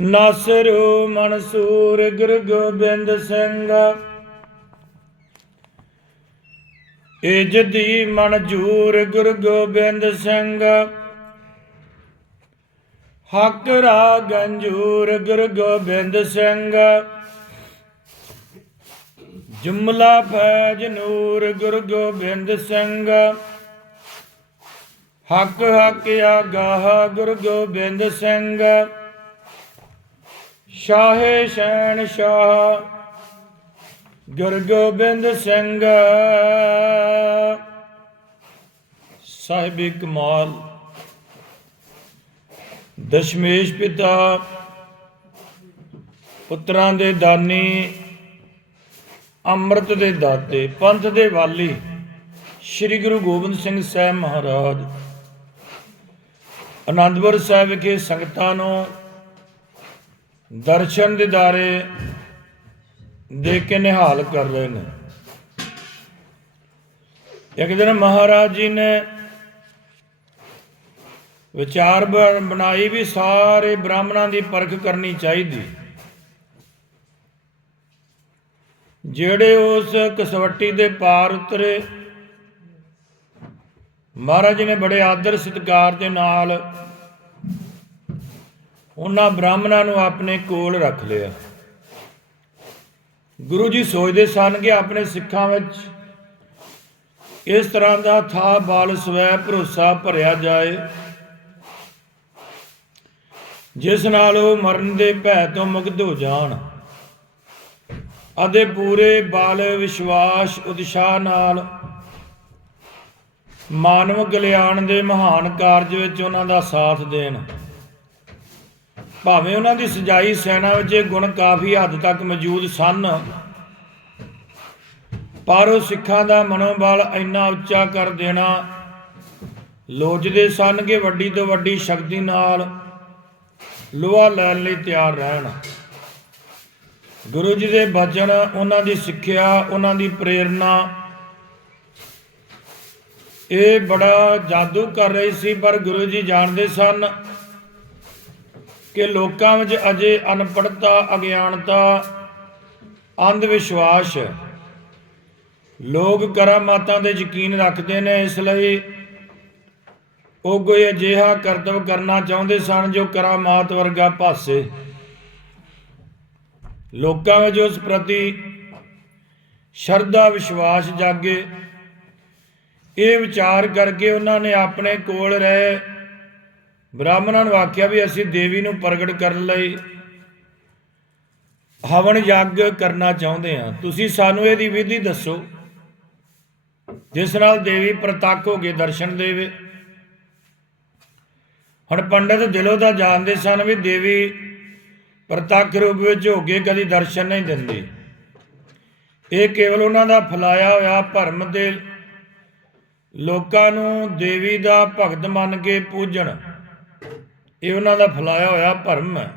ਨਾਸਰੂ ਮਨਸੂਰ ਗੁਰੂ ਗੋਬਿੰਦ ਸਿੰਘ। ਇਜਦੀ ਮਨਜੂਰ ਗੁਰੂ ਗੋਬਿੰਦ ਸਿੰਘ। ਹੱਕ ਰਾ ਗੰਜੂਰ ਗੁਰੂ ਗੋਬਿੰਦ ਸਿੰਘ। ਜੁਮਲਾ ਫੈਜ ਨੂਰ ਗੁਰੂ ਗੋਬਿੰਦ ਸਿੰਘ। ਹੱਕ ਹੱਕ ਆਗਾਹ ਗੁਰੂ ਗੋਬਿੰਦ ਸਿੰਘ। ਸ਼ਾਹੇ ਸ਼ੈਣ ਸ਼ਾਹ, ਗੁਰੂ ਗੋਬਿੰਦ ਸਿੰਘ। ਸਾਹਿਬ ਕਮਾਲ। ਦਸ਼ਮੇਸ਼ ਪਿਤਾ, ਪੁੱਤਰਾਂ ਦੇ ਦਾਨੀ, ਅੰਮ੍ਰਿਤ ਦੇ ਦਾਤੇ, ਪੰਥ ਦੇ ਵਾਲੀ, ਸ੍ਰੀ ਗੁਰੂ ਗੋਬਿੰਦ ਸਿੰਘ ਸਾਹਿਬ ਮਹਾਰਾਜ। ਅਨੰਦਪੁਰ ਸਾਹਿਬ ਵਿਖੇ ਸੰਗਤਾਂ ਨੂੰ ਦਰਸ਼ਨ ਦਿਦਾਰੇ ਦੇ ਕੇ ਨਿਹਾਲ ਕਰ ਰਹੇ ਨੇ। ਇੱਕ ਦਿਨ ਮਹਾਰਾਜ ਜੀ ਨੇ ਵਿਚਾਰ ਬਣਾਈ ਵੀ ਸਾਰੇ ਬ੍ਰਾਹਮਣਾਂ ਦੀ ਪਰਖ ਕਰਨੀ ਚਾਹੀਦੀ। ਜਿਹੜੇ ਉਸ ਕਸਵੱਟੀ ਦੇ ਪਾਰ ਉਤਰੇ, ਮਹਾਰਾਜ ਜੀ ਨੇ ਬੜੇ ਆਦਰ ਸਤਿਕਾਰ ਦੇ ਨਾਲ ਉਹਨਾਂ ਬ੍ਰਾਹਮਣਾਂ ਨੂੰ ਆਪਣੇ ਕੋਲ ਰੱਖ ਲਿਆ। ਗੁਰੂ ਜੀ ਸੋਚਦੇ ਸਨ ਕਿ ਆਪਣੇ ਸਿੱਖਾਂ ਵਿੱਚ ਇਸ ਤਰ੍ਹਾਂ ਦਾ ਥਾ ਬਾਲ ਸਵੈ ਭਰੋਸਾ ਭਰਿਆ ਜਾਏ, ਜਿਸ ਨਾਲ ਉਹ ਮਰਨ ਦੇ ਭੈ ਤੋਂ ਮੁਕਤ ਹੋ ਜਾਣ ਅਤੇ ਪੂਰੇ ਬਲ ਵਿਸ਼ਵਾਸ ਉਤਸ਼ਾਹ ਨਾਲ ਮਾਨਵ ਕਲਿਆਣ ਦੇ ਮਹਾਨ ਕਾਰਜ ਵਿੱਚ ਉਹਨਾਂ ਦਾ ਸਾਥ ਦੇਣ। ਭਾਵੇਂ ਉਹਨਾਂ ਦੀ ਸਜਾਈ ਸੈਨਾ ਵਿੱਚ ਇਹ ਗੁਣ ਕਾਫੀ ਹੱਦ ਤੱਕ ਮੌਜੂਦ ਸਨ, ਪਰ ਉਹ ਸਿੱਖਾਂ ਦਾ ਮਨੋਬਲ ਇੰਨਾ ਉੱਚਾ ਕਰ ਦੇਣਾ ਲੋਚਦੇ ਸਨ ਕਿ ਵੱਡੀ ਤੋਂ ਵੱਡੀ ਸ਼ਕਤੀ ਨਾਲ ਲੋਹਾ ਲੈਣ ਲਈ ਤਿਆਰ ਰਹਿਣ। ਗੁਰੂ ਜੀ ਦੇ ਬਚਨ, ਉਹਨਾਂ ਦੀ ਸਿੱਖਿਆ, ਉਹਨਾਂ ਦੀ ਪ੍ਰੇਰਣਾ, ਇਹ ਬੜਾ ਜਾਦੂ ਕਰ ਰਹੀ ਸੀ, ਪਰ ਗੁਰੂ ਜੀ ਜਾਣਦੇ ਸਨ ਕਿ ਲੋਕਾਂ ਵਿੱਚ ਅਜੇ ਅਨਪੜਤਾ ਅਗਿਆਨਤਾ ਅੰਧ ਵਿਸ਼ਵਾਸ ਲੋਕ ਕਰਾਮਾਤਾਂ ਦੇ ਯਕੀਨ ਰੱਖਦੇ ਨੇ, ਇਸ ਲਈ ਉਹ ਕੋਈ ਅਜਿਹਾ ਕਰਤਵ ਕਰਨਾ ਚਾਹੁੰਦੇ ਸਨ ਜੋ ਕਰਾਮਾਤ ਵਰਗਾ ਭਾਸੇ। ਲੋਕਾਂ ਵਿੱਚ ਉਸ ਪ੍ਰਤੀ ਸ਼ਰਧਾ, ਵਿਸ਼ਵਾਸ ਜਾਗੇ। ਇਹ ਵਿਚਾਰ ਕਰਕੇ ਉਹਨਾਂ ਨੇ ਆਪਣੇ ਕੋਲ ਰਹੇ। ਬ੍ਰਾਹਮਣਾਂ ਨੂੰ ਆਖਿਆ ਵੀ ਅਸੀਂ ਦੇਵੀ ਨੂੰ ਪ੍ਰਗਟ ਕਰਨ ਲਈ ਹਵਨ ਯੱਗ ਕਰਨਾ ਚਾਹੁੰਦੇ ਹਾਂ। ਤੁਸੀਂ ਸਾਨੂੰ ਇਹਦੀ ਵਿਧੀ ਦੱਸੋ। ਜਿਸ ਨਾਲ ਦੇਵੀ ਪ੍ਰਤੱਖ ਹੋ ਕੇ ਦਰਸ਼ਨ ਦੇਵੇ। ਹੁਣ ਪੰਡਤ ਦਿਲੋਂ ਦਾ ਜਾਣਦੇ ਸਨ ਵੀ ਦੇਵੀ ਪ੍ਰਤੱਖ ਰੂਪ ਵਿੱਚ ਹੋ ਕੇ ਕਦੀ ਦਰਸ਼ਨ ਨਹੀਂ ਦਿੰਦੀ। ਇਹ ਕੇਵਲ ਉਹਨਾਂ ਦਾ ਫਲਾਇਆ ਹੋਇਆ ਭਰਮ ਦੇ ਲੋਕਾਂ ਨੂੰ ਦੇਵੀ ਦਾ ਭਗਤ ਮੰਨ ਕੇ ਪੂਜਣ ਇਹ ਉਹਨਾਂ ਦਾ ਫਲਾਇਆ ਹੋਇਆ ਭਰਮ ਹੈ।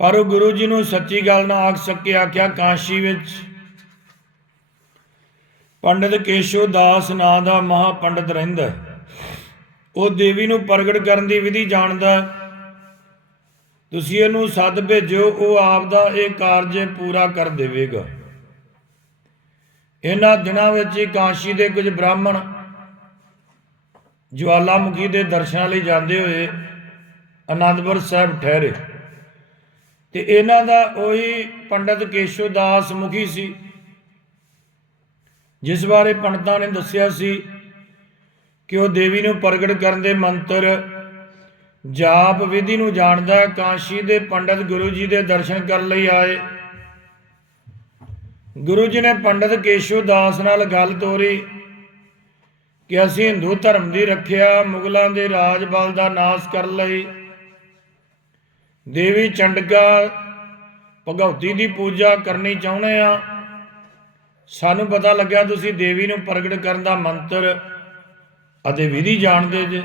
ਪਰ ਉਹ ਗੁਰੂ ਜੀ ਨੂੰ ਸੱਚੀ ਗੱਲ ਨਾ ਆਖ ਸਕੇ, ਆਖਿਆ, ਕਾਸ਼ੀ ਵਿੱਚ ਪੰਡਿਤ ਕੇਸੋ ਦਾਸ ਨਾਂ ਦਾ ਮਹਾ ਪੰਡਿਤ ਰਹਿੰਦਾ ਉਹ ਦੇਵੀ ਨੂੰ ਪ੍ਰਗਟ ਕਰਨ ਦੀ ਵਿਧੀ ਜਾਣਦਾ ਤੁਸੀਂ ਇਹਨੂੰ ਸੱਦ ਭੇਜੋ ਉਹ ਆਪ ਦਾ ਇਹ ਕਾਰਜ ਪੂਰਾ ਕਰ ਦੇਵੇਗਾ। ਇਹਨਾਂ ਦਿਨਾਂ ਵਿੱਚ ਹੀ ਕਾਸ਼ੀ ਦੇ ਕੁਝ ਬ੍ਰਾਹਮਣ ਜਵਾਲਾਮੁਖੀ ਦੇ ਦਰਸ਼ਨਾਂ ਲਈ ਜਾਂਦੇ ਹੋਏ ਅਨੰਦਪੁਰ ਸਾਹਿਬ ਠਹਿਰੇ। ਤੇ ਇਹਨਾਂ ਦਾ ਉਹੀ ਪੰਡਤ ਕੇਸ਼ਵ ਦਾਸ ਮੁਖੀ ਸੀ, ਜਿਸ ਬਾਰੇ ਪੰਡਤਾਂ ਨੇ ਦੱਸਿਆ ਸੀ ਕਿ ਉਹ ਦੇਵੀ ਨੂੰ ਪ੍ਰਗਟ ਕਰਨ ਦੇ ਮੰਤਰ ਜਾਪ ਵਿਧੀ ਨੂੰ ਜਾਣਦਾ ਕਾਂਸ਼ੀ ਦੇ ਪੰਡਤ ਗੁਰੂ ਜੀ ਦੇ ਦਰਸ਼ਨ ਕਰਨ ਲਈ ਆਏ। ਗੁਰੂ ਜੀ ਨੇ ਪੰਡਤ ਕੇਸ਼ਵ ਦਾਸ ਨਾਲ ਗੱਲ ਤੋਰੀ। ਕਿ ਅਸੀਂ ਹਿੰਦੂ ਧਰਮ ਦੀ ਰੱਖਿਆ, ਮੁਗਲਾਂ ਦੇ ਰਾਜ ਬਲ ਦਾ ਨਾਸ਼ ਕਰਨ ਲਈ। ਦੇਵੀ ਚੰਡਕਾ ਭਗਉਤੀ ਦੀ ਪੂਜਾ ਕਰਨੀ ਚਾਹੁੰਦੇ ਆ। ਸਾਨੂੰ ਪਤਾ ਲੱਗਿਆ ਤੁਸੀਂ ਦੇਵੀ ਨੂੰ ਪ੍ਰਗਟ ਕਰਨ ਦਾ ਮੰਤਰ ਅਤੇ ਵਿਧੀ ਜਾਣਦੇ ਜੇ।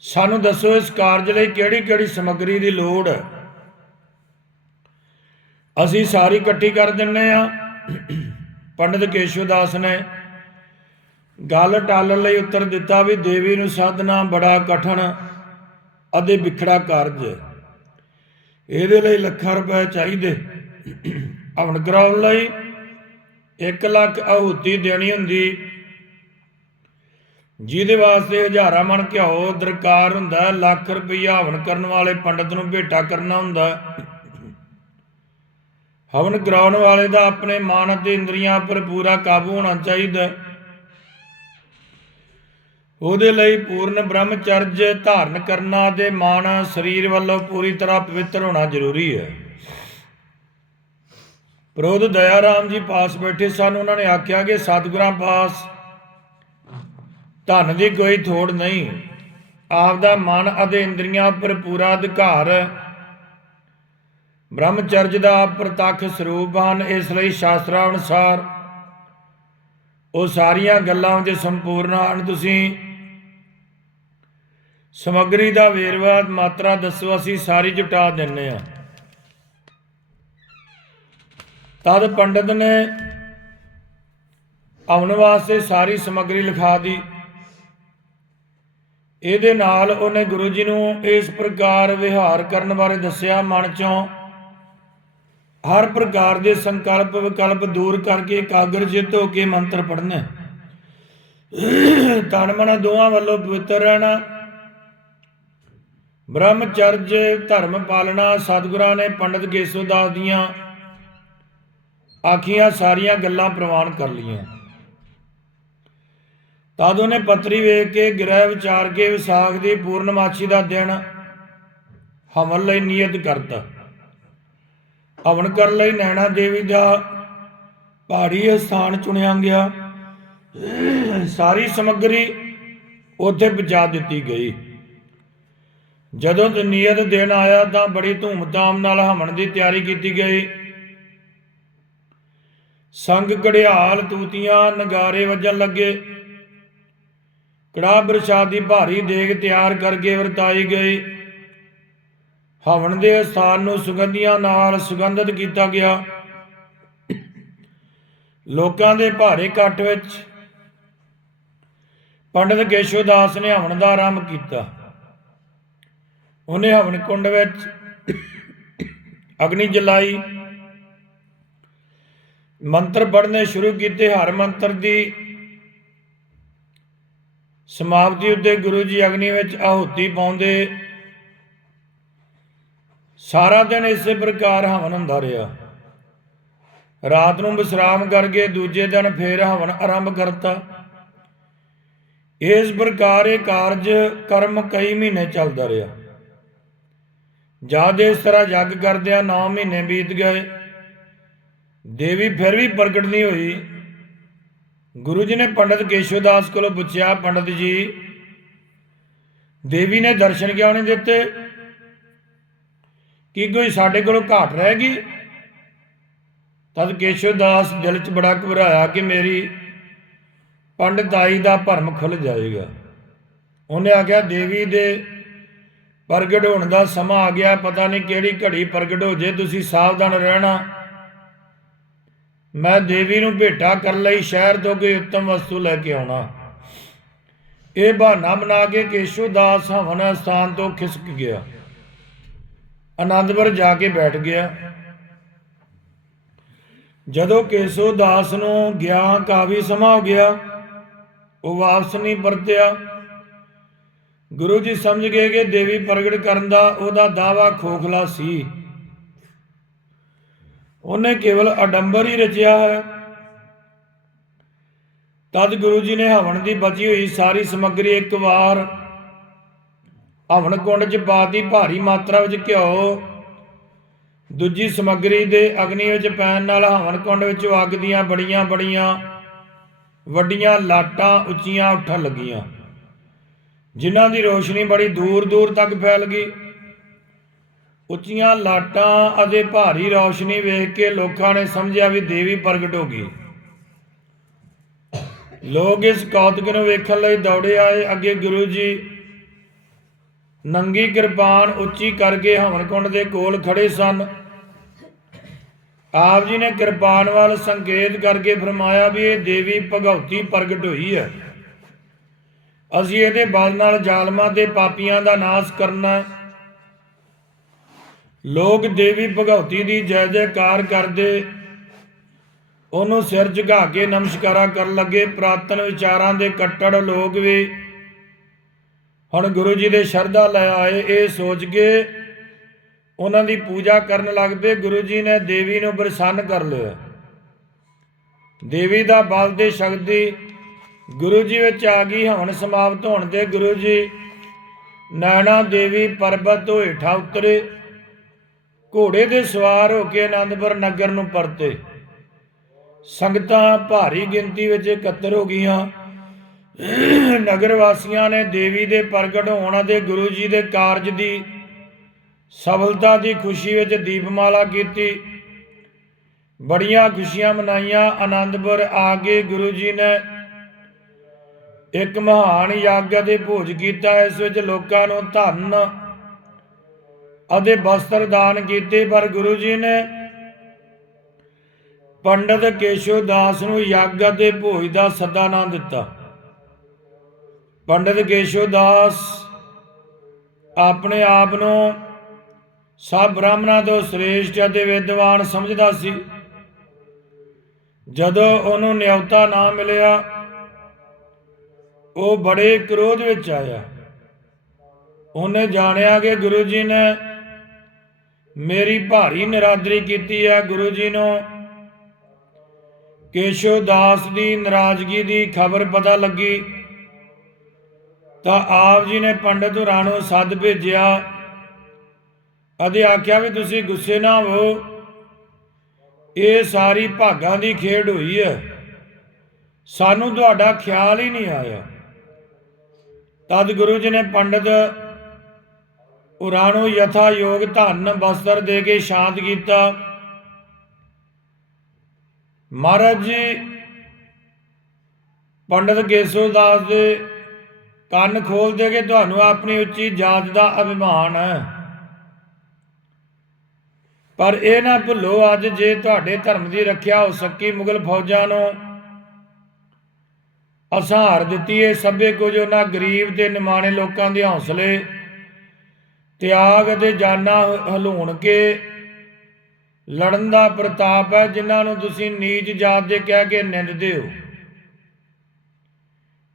ਸਾਨੂੰ ਦੱਸੋ ਇਸ ਕਾਰਜ ਲਈ ਕਿਹੜੀ ਕਿਹੜੀ ਸਮੱਗਰੀ ਦੀ ਲੋੜ? ਹੈ ਅਸੀਂ ਸਾਰੀ ਇਕੱਠੀ ਕਰ ਦਿੰਨੇ ਆ। ਪੰਡਿਤ ਕੇਸ਼ਵਦਾਸ ਨੇ ਗੱਲ ਟਾਲਣ ਲਈ ਉੱਤਰ ਦਿੱਤਾ ਵੀ ਦੇਵੀ ਨੂੰ ਸਾਧਨਾ ਬੜਾ ਕਠਨ ਅਤੇ ਵਿਖੜਾ ਕਾਰਜ ਹੈ। ਇਹਦੇ ਲਈ ਲੱਖਾਂ ਰੁਪਏ ਚਾਹੀਦੇ। ਹਵਨ ਕਰਾਉਣ ਲਈ 1 ਲੱਖ ਆਹੂਤੀ ਦੇਣੀ ਹੁੰਦੀ। ਜਿਹਦੇ ਵਾਸਤੇ ਹਜ਼ਾਰਾਂ ਮਣ ਘਿਓ, ਦਰਕਾਰ ਹੁੰਦਾ, ਲੱਖ ਰੁਪਈਆ ਹਵਨ ਕਰਨ ਵਾਲੇ ਪੰਡਤ ਨੂੰ ਭੇਟਾ ਕਰਨਾ ਹੁੰਦਾ। ਹਵਨ ਕਰਾਉਣ ਵਾਲੇ ਦਾ ਆਪਣੇ ਮਨ ਅਤੇ ਇੰਦਰੀਆਂ ਉੱਪਰ ਪੂਰਾ ਕਾਬੂ ਹੋਣਾ ਚਾਹੀਦਾ। ਹੈ। ਉਹਦੇ ਲਈ ਪੂਰਨ ਬ੍ਰਹਮਚਰਜ ਧਾਰਨ ਕਰਨਾ ਤੇ ਮਨ ਸਰੀਰ ਵੱਲੋਂ ਪੂਰੀ ਤਰ੍ਹਾਂ ਪਵਿੱਤਰ ਹੋਣਾ ਜ਼ਰੂਰੀ ਹੈ। ਪ੍ਰੋਧ ਦਇਆਰਾਮ ਜੀ ਪਾਸ ਬੈਠੇ ਸਨ। ਉਹਨਾਂ ਨੇ ਆਖਿਆ ਕਿ ਸਤਿਗੁਰਾਂ ਪਾਸ ਧਨ ਦੀ ਕੋਈ ਥੋੜ ਨਹੀਂ। ਆਪਦਾ ਮਨ ਅਤੇ ਇੰਦਰੀਆਂ ਉੱਪਰ ਪੂਰਾ ਅਧਿਕਾਰ ਬ੍ਰਹਮਚਰਜ ਦਾ ਪ੍ਰਤੱਖ ਸਰੂਪ ਹਨ। ਇਸ ਲਈ ਸ਼ਾਸਤਰਾਂ ਅਨੁਸਾਰ ਉਹ ਸਾਰੀਆਂ ਗੱਲਾਂ ਵਿੱਚ ਸੰਪੂਰਨ ਹਨ। ਤੁਸੀਂ ਸਮੱਗਰੀ ਦਾ ਵੇਰਵਾ ਮਾਤਰਾ ਦੱਸੋ, ਅਸੀਂ ਸਾਰੀ ਜੁਟਾ ਦਿੰਨੇ ਆ। ਤਦ ਪੰਡਤ ਨੇ ਆਉਣ ਵਾਸਤੇ ਸਾਰੀ ਸਮੱਗਰੀ ਲਿਖਾ ਦੀ। ਇਹਦੇ ਨਾਲ ਉਹਨੇ ਗੁਰੂ ਜੀ ਨੂੰ ਇਸ ਪ੍ਰਕਾਰ ਵਿਹਾਰ ਕਰਨ ਬਾਰੇ ਦੱਸਿਆ ਮਨ ਚੋਂ। ਹਰ ਪ੍ਰਕਾਰ ਦੇ ਸੰਕਲਪ ਵਿਕਲਪ ਦੂਰ ਕਰਕੇ ਇਕਾਗਰ ਚਿੱਤ ਹੋ ਕੇ ਮੰਤਰ ਪੜ੍ਹਨਾ। ਤਨ ਮਨ ਦੋਹਾਂ ਵੱਲੋਂ ਪਵਿੱਤਰ ਰਹਿਣਾ। ਬ੍ਰਹਮਚਰਜ ਧਰਮ ਪਾਲਣਾ ਸਤਿਗੁਰਾਂ ਨੇ ਪੰਡਤ ਕੇਸੋਦਾਸ ਦੀਆਂ ਆਖੀਆਂ ਸਾਰੀਆਂ ਗੱਲਾਂ ਪ੍ਰਵਾਨ ਕਰ ਲਈਆਂ। ਤਦ ਉਹਨੇ ਪੱਤਰੀ ਵੇਖ ਕੇ ਗ੍ਰਹਿ ਵਿਚਾਰ ਕੇ ਵਿਸਾਖ ਦੀ ਪੂਰਨਮਾਸ਼ੀ ਦਾ ਦਿਨ ਹਵਨ ਲਈ ਨਿਯਤ ਕਰਤਾ। ਹਵਨ ਕਰਨ ਲਈ ਨੈਣਾ ਦੇਵੀ ਦਾ ਪਹਾੜੀ ਸਥਾਨ ਚੁਣਿਆ ਗਿਆ। ਸਾਰੀ ਸਮੱਗਰੀ ਉੱਥੇ ਪਹੁੰਚਾ ਦਿੱਤੀ ਗਈ। ਜਦੋਂ ਤੇ ਨਿਯਤ ਦਿਨ ਆਇਆ ਤਾਂ ਬੜੀ ਧੂਮਧਾਮ ਨਾਲ ਹਵਨ ਦੀ ਤਿਆਰੀ ਕੀਤੀ ਗਈ। ਸੰਗ ਘੜਿਆਲ ਤੂਤੀਆਂ ਨਗਾਰੇ ਵੱਜਣ ਲੱਗੇ। ਕੜਾ ਪ੍ਰਸ਼ਾਦ ਦੀ ਭਾਰੀ ਦੇਗ ਤਿਆਰ ਕਰਕੇ ਵਰਤਾਈ ਗਈ। ਹਵਨ ਦੇ ਸਥਾਨ ਨੂੰ ਸੁਗੰਧੀਆਂ ਨਾਲ ਸੁਗੰਧਿਤ ਕੀਤਾ ਗਿਆ। ਲੋਕਾਂ ਦੇ ਭਾਰੇ ਇਕੱਠ ਵਿੱਚ ਪੰਡਿਤ ਕੇਸ਼ਵਦਾਸ ਨੇ ਹਵਨ ਦਾ ਆਰੰਭ ਕੀਤਾ। ਉਹਨੇ ਹਵਨ ਕੁੰਡ ਵਿੱਚ ਅਗਨੀ ਜਲਾਈ। ਮੰਤਰ ਪੜ੍ਹਨੇ ਸ਼ੁਰੂ ਕੀਤੇ, ਹਰ ਮੰਤਰ ਦੀ ਸਮਾਪਤੀ ਉੱਤੇ ਗੁਰੂ ਜੀ ਅਗਨੀ ਵਿੱਚ ਆਹੂਤੀ ਪਾਉਂਦੇ। ਸਾਰਾ ਦਿਨ ਇਸੇ ਪ੍ਰਕਾਰ ਹਵਨ ਹੁੰਦਾ ਰਿਹਾ। ਰਾਤ ਨੂੰ ਵਿਸਰਾਮ ਕਰਕੇ ਦੂਜੇ ਦਿਨ ਫੇਰ ਹਵਨ ਆਰੰਭ ਕਰਤਾ। ਇਸ ਪ੍ਰਕਾਰ ਇਹ ਕਾਰਜ ਕਰਮ ਕਈ ਮਹੀਨੇ ਚੱਲਦਾ ਰਿਹਾ। ਜਦ ਇਸ ਤਰ੍ਹਾਂ ਯੱਗ ਕਰਦਿਆਂ 9 ਮਹੀਨੇ ਬੀਤ ਗਏ, ਦੇਵੀ ਫਿਰ ਵੀ ਪ੍ਰਗਟ ਨਹੀਂ ਹੋਈ। ਗੁਰੂ ਜੀ ਨੇ ਪੰਡਤ ਕੇਸ਼ਵਦਾਸ ਕੋਲੋਂ ਪੁੱਛਿਆ, ਪੰਡਤ ਜੀ, ਦੇਵੀ ਨੇ ਦਰਸ਼ਨ ਕਿਉਂ ਨਹੀਂ ਦਿੱਤੇ? ਕੀ ਕੋਈ ਸਾਡੇ ਕੋਲੋਂ ਘਾਟ ਰਹਿ ਗਈ? ਤਦ ਕੇਸ਼ਵਦਾਸ ਦਿਲ 'ਚ ਬੜਾ ਘਬਰਾਇਆ ਕਿ ਮੇਰੀ ਪੰਡਤਾਈ ਦਾ ਭਰਮ ਖੁੱਲ ਜਾਏਗਾ। ਉਹਨੇ ਆਖਿਆ, ਦੇਵੀ ਦੇ ਪ੍ਰਗਟ ਹੋਣ ਦਾ ਸਮਾਂ ਆ ਗਿਆ, ਪਤਾ ਨਹੀਂ ਕਿਹੜੀ ਘੜੀ ਪ੍ਰਗਟ ਹੋ ਜੇ, ਤੁਸੀਂ ਸਾਵਧਾਨ ਰਹਿਣਾ। ਮੈਂ ਦੇਵੀ ਨੂੰ ਭੇਟਾ ਕਰਨ ਲਈ ਸ਼ਹਿਰ ਤੋਂ ਕੋਈ ਉੱਤਮ ਵਸਤੂ ਲੈ ਕੇ ਆਉਣਾ। ਇਹ ਬਹਾਨਾ ਬਣਾ ਕੇ ਕੇਸ਼ਵਦਾਸ ਹਵਨ ਸਥਾਨ ਤੋਂ ਖਿਸਕ ਗਿਆ। ਆਨੰਦਪੁਰ ਜਾ ਕੇ ਬੈਠ ਗਿਆ। ਜਦੋਂ ਕੇਸ਼ਵਦਾਸ ਨੂੰ ਗਿਆ ਕਾਫੀ ਸਮਾਂ ਹੋ ਗਿਆ, ਉਹ ਵਾਪਸ ਨਹੀਂ ਪਰਤਿਆ। ਗੁਰੂ ਜੀ ਸਮਝ ਗਏ ਕਿ ਦੇਵੀ ਪ੍ਰਗਟ ਕਰਨ ਦਾ ਉਹਦਾ ਦਾਵਾ ਖੋਖਲਾ ਸੀ। ਉਹਨੇ ਕੇਵਲ ਅਡੰਬਰ ਹੀ ਰਚਿਆ ਹੈ। ਤਦ ਗੁਰੂ ਜੀ ਨੇ ਹਵਨ ਦੀ ਬਚੀ ਹੋਈ ਸਾਰੀ ਸਮੱਗਰੀ ਇੱਕ ਵਾਰ ਹਵਨ ਕੁੰਡ 'ਚ ਪਾਤੀ ਭਾਰੀ ਮਾਤਰਾ ਵਿੱਚ ਘਿਓ। ਦੂਜੀ ਸਮੱਗਰੀ ਦੇ ਅਗਨੀ ਵਿੱਚ ਪੈਣ ਨਾਲ ਹਵਨ ਕੁੰਡ ਵਿੱਚ ਅੱਗ ਦੀਆਂ ਬੜੀਆਂ ਬੜੀਆਂ ਵੱਡੀਆਂ ਲਾਟਾਂ ਉੱਚੀਆਂ ਉੱਠਣ ਲੱਗੀਆਂ। ਜਿਨ੍ਹਾਂ ਦੀ ਰੋਸ਼ਨੀ ਬੜੀ ਦੂਰ ਦੂਰ ਤੱਕ ਫੈਲ ਗਈ। ਉੱਚੀਆਂ ਲਾਟਾਂ ਅਤੇ ਭਾਰੀ ਰੌਸ਼ਨੀ ਵੇਖ ਕੇ ਲੋਕਾਂ ਨੇ ਸਮਝਿਆ ਵੀ ਦੇਵੀ ਪ੍ਰਗਟ ਹੋ ਗਈ। ਲੋਕ ਇਸ ਕੌਤਕ ਨੂੰ ਵੇਖਣ ਲਈ ਦੌੜੇ ਆਏ। ਅੱਗੇ ਗੁਰੂ ਜੀ ਨੰਗੀ ਕਿਰਪਾਨ ਉੱਚੀ ਕਰਕੇ ਹਵਨਕੁੰਡ ਦੇ ਕੋਲ ਖੜੇ ਸਨ। ਆਪ ਜੀ ਨੇ ਕਿਰਪਾਨ ਵੱਲ ਸੰਕੇਤ ਕਰਕੇ ਫਰਮਾਇਆ ਵੀ ਇਹ ਦੇਵੀ ਭਗਉਤੀ ਪ੍ਰਗਟ ਹੋਈ ਹੈ। ਅਸੀਂ ਇਹਦੇ ਬਲ ਨਾਲ ਜ਼ਾਲਮਾਂ ਤੇ ਪਾਪੀਆਂ ਦਾ ਨਾਸ਼ ਕਰਨਾ ਲੋਕ ਦੇਵੀ ਭਗਉਤੀ ਦੀ ਜੈ ਜੈਕਾਰ ਕਰਦੇ। ਉਹਨੂੰ ਸਿਰ ਝੁਕਾ ਕੇ ਨਮਸਕਾਰਾ ਕਰਨ ਲੱਗੇ। ਪ੍ਰਾਤਨ ਵਿਚਾਰਾਂ ਦੇ ਕੱਟੜ ਲੋਕ ਵੀ ਹੁਣ ਗੁਰੂ ਜੀ ਦੇ ਸ਼ਰਧਾ ਲੈ ਆਏ। ਇਹ ਸੋਚ ਕੇ ਉਹਨਾਂ ਦੀ ਪੂਜਾ ਕਰਨ ਲੱਗ ਪਏ। ਗੁਰੂ ਜੀ ਨੇ ਦੇਵੀ ਨੂੰ ਪ੍ਰਸੰਨ ਕਰ ਲਿਆ। ਦੇਵੀ ਦਾ ਬਲ ਤੇ ਸ਼ਕਤੀ ਗੁਰੂ ਜੀ ਵਿੱਚ ਆ ਗਈ, ਹੁਣ ਸਮਾਪਤ ਹੋਣ ਤੇ ਗੁਰੂ ਜੀ ਨੈਣਾ ਦੇਵੀ ਪਰਬਤ ਤੋਂ ਹੇਠਾਂ ਉਤਰੇ, ਘੋੜੇ ਦੇ ਸਵਾਰ ਹੋ ਕੇ ਆਨੰਦਪੁਰ ਨਗਰ ਨੂੰ ਪਰਤੇ। ਸੰਗਤਾਂ ਭਾਰੀ ਗਿਣਤੀ ਵਿੱਚ ਇਕੱਤਰ ਹੋ ਗਈਆਂ। ਨਗਰ ਵਾਸੀਆਂ ਨੇ ਦੇਵੀ ਦੇ ਪ੍ਰਗਟ ਹੋਣ ਅਤੇ ਗੁਰੂ ਜੀ ਦੇ ਕਾਰਜ ਦੀ ਸਫਲਤਾ ਦੀ ਖੁਸ਼ੀ ਵਿੱਚ ਦੀਪਮਾਲਾ ਕੀਤੀ। ਬੜੀਆਂ ਖੁਸ਼ੀਆਂ ਮਨਾਈਆਂ। ਆਨੰਦਪੁਰ ਆ ਕੇ ਗੁਰੂ ਜੀ ਨੇ ਇੱਕ ਮਹਾਨ ਯੱਗ ਅਤੇ ਭੋਜ ਕੀਤਾ, ਇਸ ਵਿੱਚ ਲੋਕਾਂ ਨੂੰ ਧਨ ਅਤੇ ਵਸਤਰ ਦਾਨ ਕੀਤੇ, ਪਰ ਗੁਰੂ ਜੀ ਨੇ ਪੰਡਤ ਕੇਸ਼ਵ ਦਾਸ ਨੂੰ ਯਾਗ ਅਤੇ ਭੋਜ ਦਾ ਸੱਦਾ ਨਾ ਦਿੱਤਾ। ਪੰਡਤ ਕੇਸ਼ਵ ਦਾਸ ਆਪਣੇ ਆਪ ਨੂੰ ਸਭ ਬ੍ਰਾਹਮਣਾਂ ਤੋਂ ਸ੍ਰੇਸ਼ਟ ਅਤੇ ਵਿਦਵਾਨ ਸਮਝਦਾ ਸੀ। ਜਦੋਂ ਉਹਨੂੰ ਨਿਯੁਕਤਾ ਨਾ ਮਿਲਿਆ ਉਹ ਬੜੇ ਕ੍ਰੋਧ ਵਿੱਚ ਆਇਆ। ਉਹਨੇ ਜਾਣਿਆ ਕਿ ਗੁਰੂ ਜੀ ਨੇ ਮੇਰੀ ਭਾਰੀ ਨਰਾਦਰੀ ਕੀਤੀ ਹੈ। ਗੁਰੂ ਜੀ ਨੂੰ ਕੇਸ਼ਵ ਦਾਸ ਦੀ ਨਾਰਾਜ਼ਗੀ ਦੀ ਖਬਰ ਪਤਾ ਲੱਗੀ। ਤਾਂ ਆਪ ਜੀ ਨੇ ਪੰਡਤ ਰਾਣੋ ਸੱਦ ਭੇਜਿਆ। ਅਤੇ ਆਖਿਆ ਵੀ ਤੁਸੀਂ ਗੁੱਸੇ ਨਾ ਹੋ ਇਹ ਸਾਰੀ ਭਾਗਾਂ ਦੀ ਖੇਡ ਹੋਈ ਹੈ। ਸਾਨੂੰ ਤੁਹਾਡਾ ਖਿਆਲ ਹੀ ਨਹੀਂ ਆਇਆ। ਤਦ ਗੁਰੂ ਜੀ ਨੇ ਪੰਡਤ ਉਰਾਣੋ ਯਥਾ ਯੋਗ ਧਨ ਬਸਤਰ ਦੇ ਕੇ ਸ਼ਾਂਤ ਕੀਤਾ। ਮਹਾਰਾਜ ਜੀ, ਪੰਡਤ ਕੇਸ਼ਵ ਦਾਸ ਦੇ ਕੰਨ ਖੋਲ ਦੇ ਕੇ ਤੁਹਾਨੂੰ ਆਪਣੀ ਉੱਚੀ ਜਾਤ ਦਾ ਅਭਿਮਾਨ ਹੈ। ਪਰ ਇਹ ਨਾ ਭੁੱਲੋ, ਅੱਜ ਜੇ ਤੁਹਾਡੇ ਧਰਮ ਦੀ ਰੱਖਿਆ ਹੋ ਸਕੀ ਮੁਗਲ ਫੌਜਾਂ ਨੂੰ ਅਸਹਾਰ ਦਿੱਤੀ ਏ ਸਭੇ ਕੁਝ ਉਹਨਾਂ ਗਰੀਬ ਤੇ ਨਿਮਾਣੇ ਲੋਕਾਂ ਦੇ ਹੌਸਲੇ, ਤਿਆਗ ਅਤੇ ਜਾਨਾਂ ਹਲੂਣ ਕੇ ਲੜਨ ਦਾ ਪ੍ਰਤਾਪ ਹੈ, ਜਿਨ੍ਹਾਂ ਨੂੰ ਤੁਸੀਂ ਨੀਚ ਜਾਤ ਦੇ ਕਹਿ ਕੇ ਨਿੰਦਦੇ ਹੋ।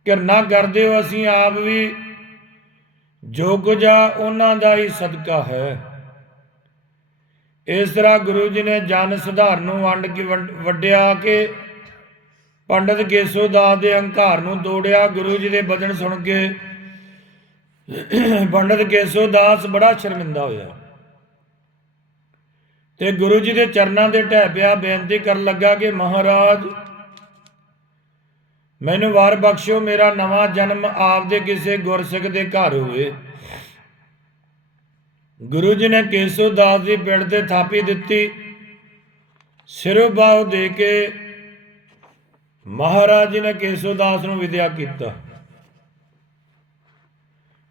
ਘਿਰਨਾ ਕਰਦੇ ਹੋ ਅਸੀਂ ਆਪ ਵੀ, ਜੋ ਕੁਝ ਆ ਉਹਨਾਂ ਦਾ ਹੀ ਸਦਕਾ ਹੈ। ਇਸ ਤਰ੍ਹਾਂ ਗੁਰੂ ਜੀ ਨੇ ਜਨ ਸੁਧਾਰ ਨੂੰ ਵੰਡ ਕੇ ਵੰਡ- ਵੱਡਿਆ ਕੇ ਪੰਡਤ ਕੇਸੋ ਦਾਸ ਦੇ ਹੰਕਾਰ ਨੂੰ ਤੋੜਿਆ, ਗੁਰੂ ਜੀ ਦੇ ਬਚਨ ਸੁਣ ਕੇ ਪੰਡਤ ਕੇਸੋ ਦਾਸ ਬੜਾ ਸ਼ਰਮਿੰਦਾ ਹੋਇਆ। ਤੇ ਗੁਰੂ ਜੀ ਦੇ ਚਰਨਾਂ ਦੇ ਢਹਿ ਪਿਆ, ਬੇਨਤੀ ਕਰਨ ਲੱਗਾ ਕਿ ਮਹਾਰਾਜ, ਮੈਨੂੰ ਵਾਰ ਬਖਸ਼ਿਓ, ਮੇਰਾ ਨਵਾਂ ਜਨਮ ਆਪ ਦੇ ਕਿਸੇ ਗੁਰਸਿੱਖ ਦੇ ਘਰ ਹੋਵੇ। ਗੁਰੂ ਜੀ ਨੇ ਕੇਸੋ ਦਾਸ ਦੀ ਪਿੰਡ ਤੇ ਥਾਪੀ ਦਿੱਤੀ। ਸਿਰੋਂ ਬਾਹ ਦੇ ਕੇ ਮਹਾਰਾਜ ਜੀ ਨੇ ਕੇਸੋ ਦਾਸ ਨੂੰ ਵਿਦਿਆ ਕੀਤਾ।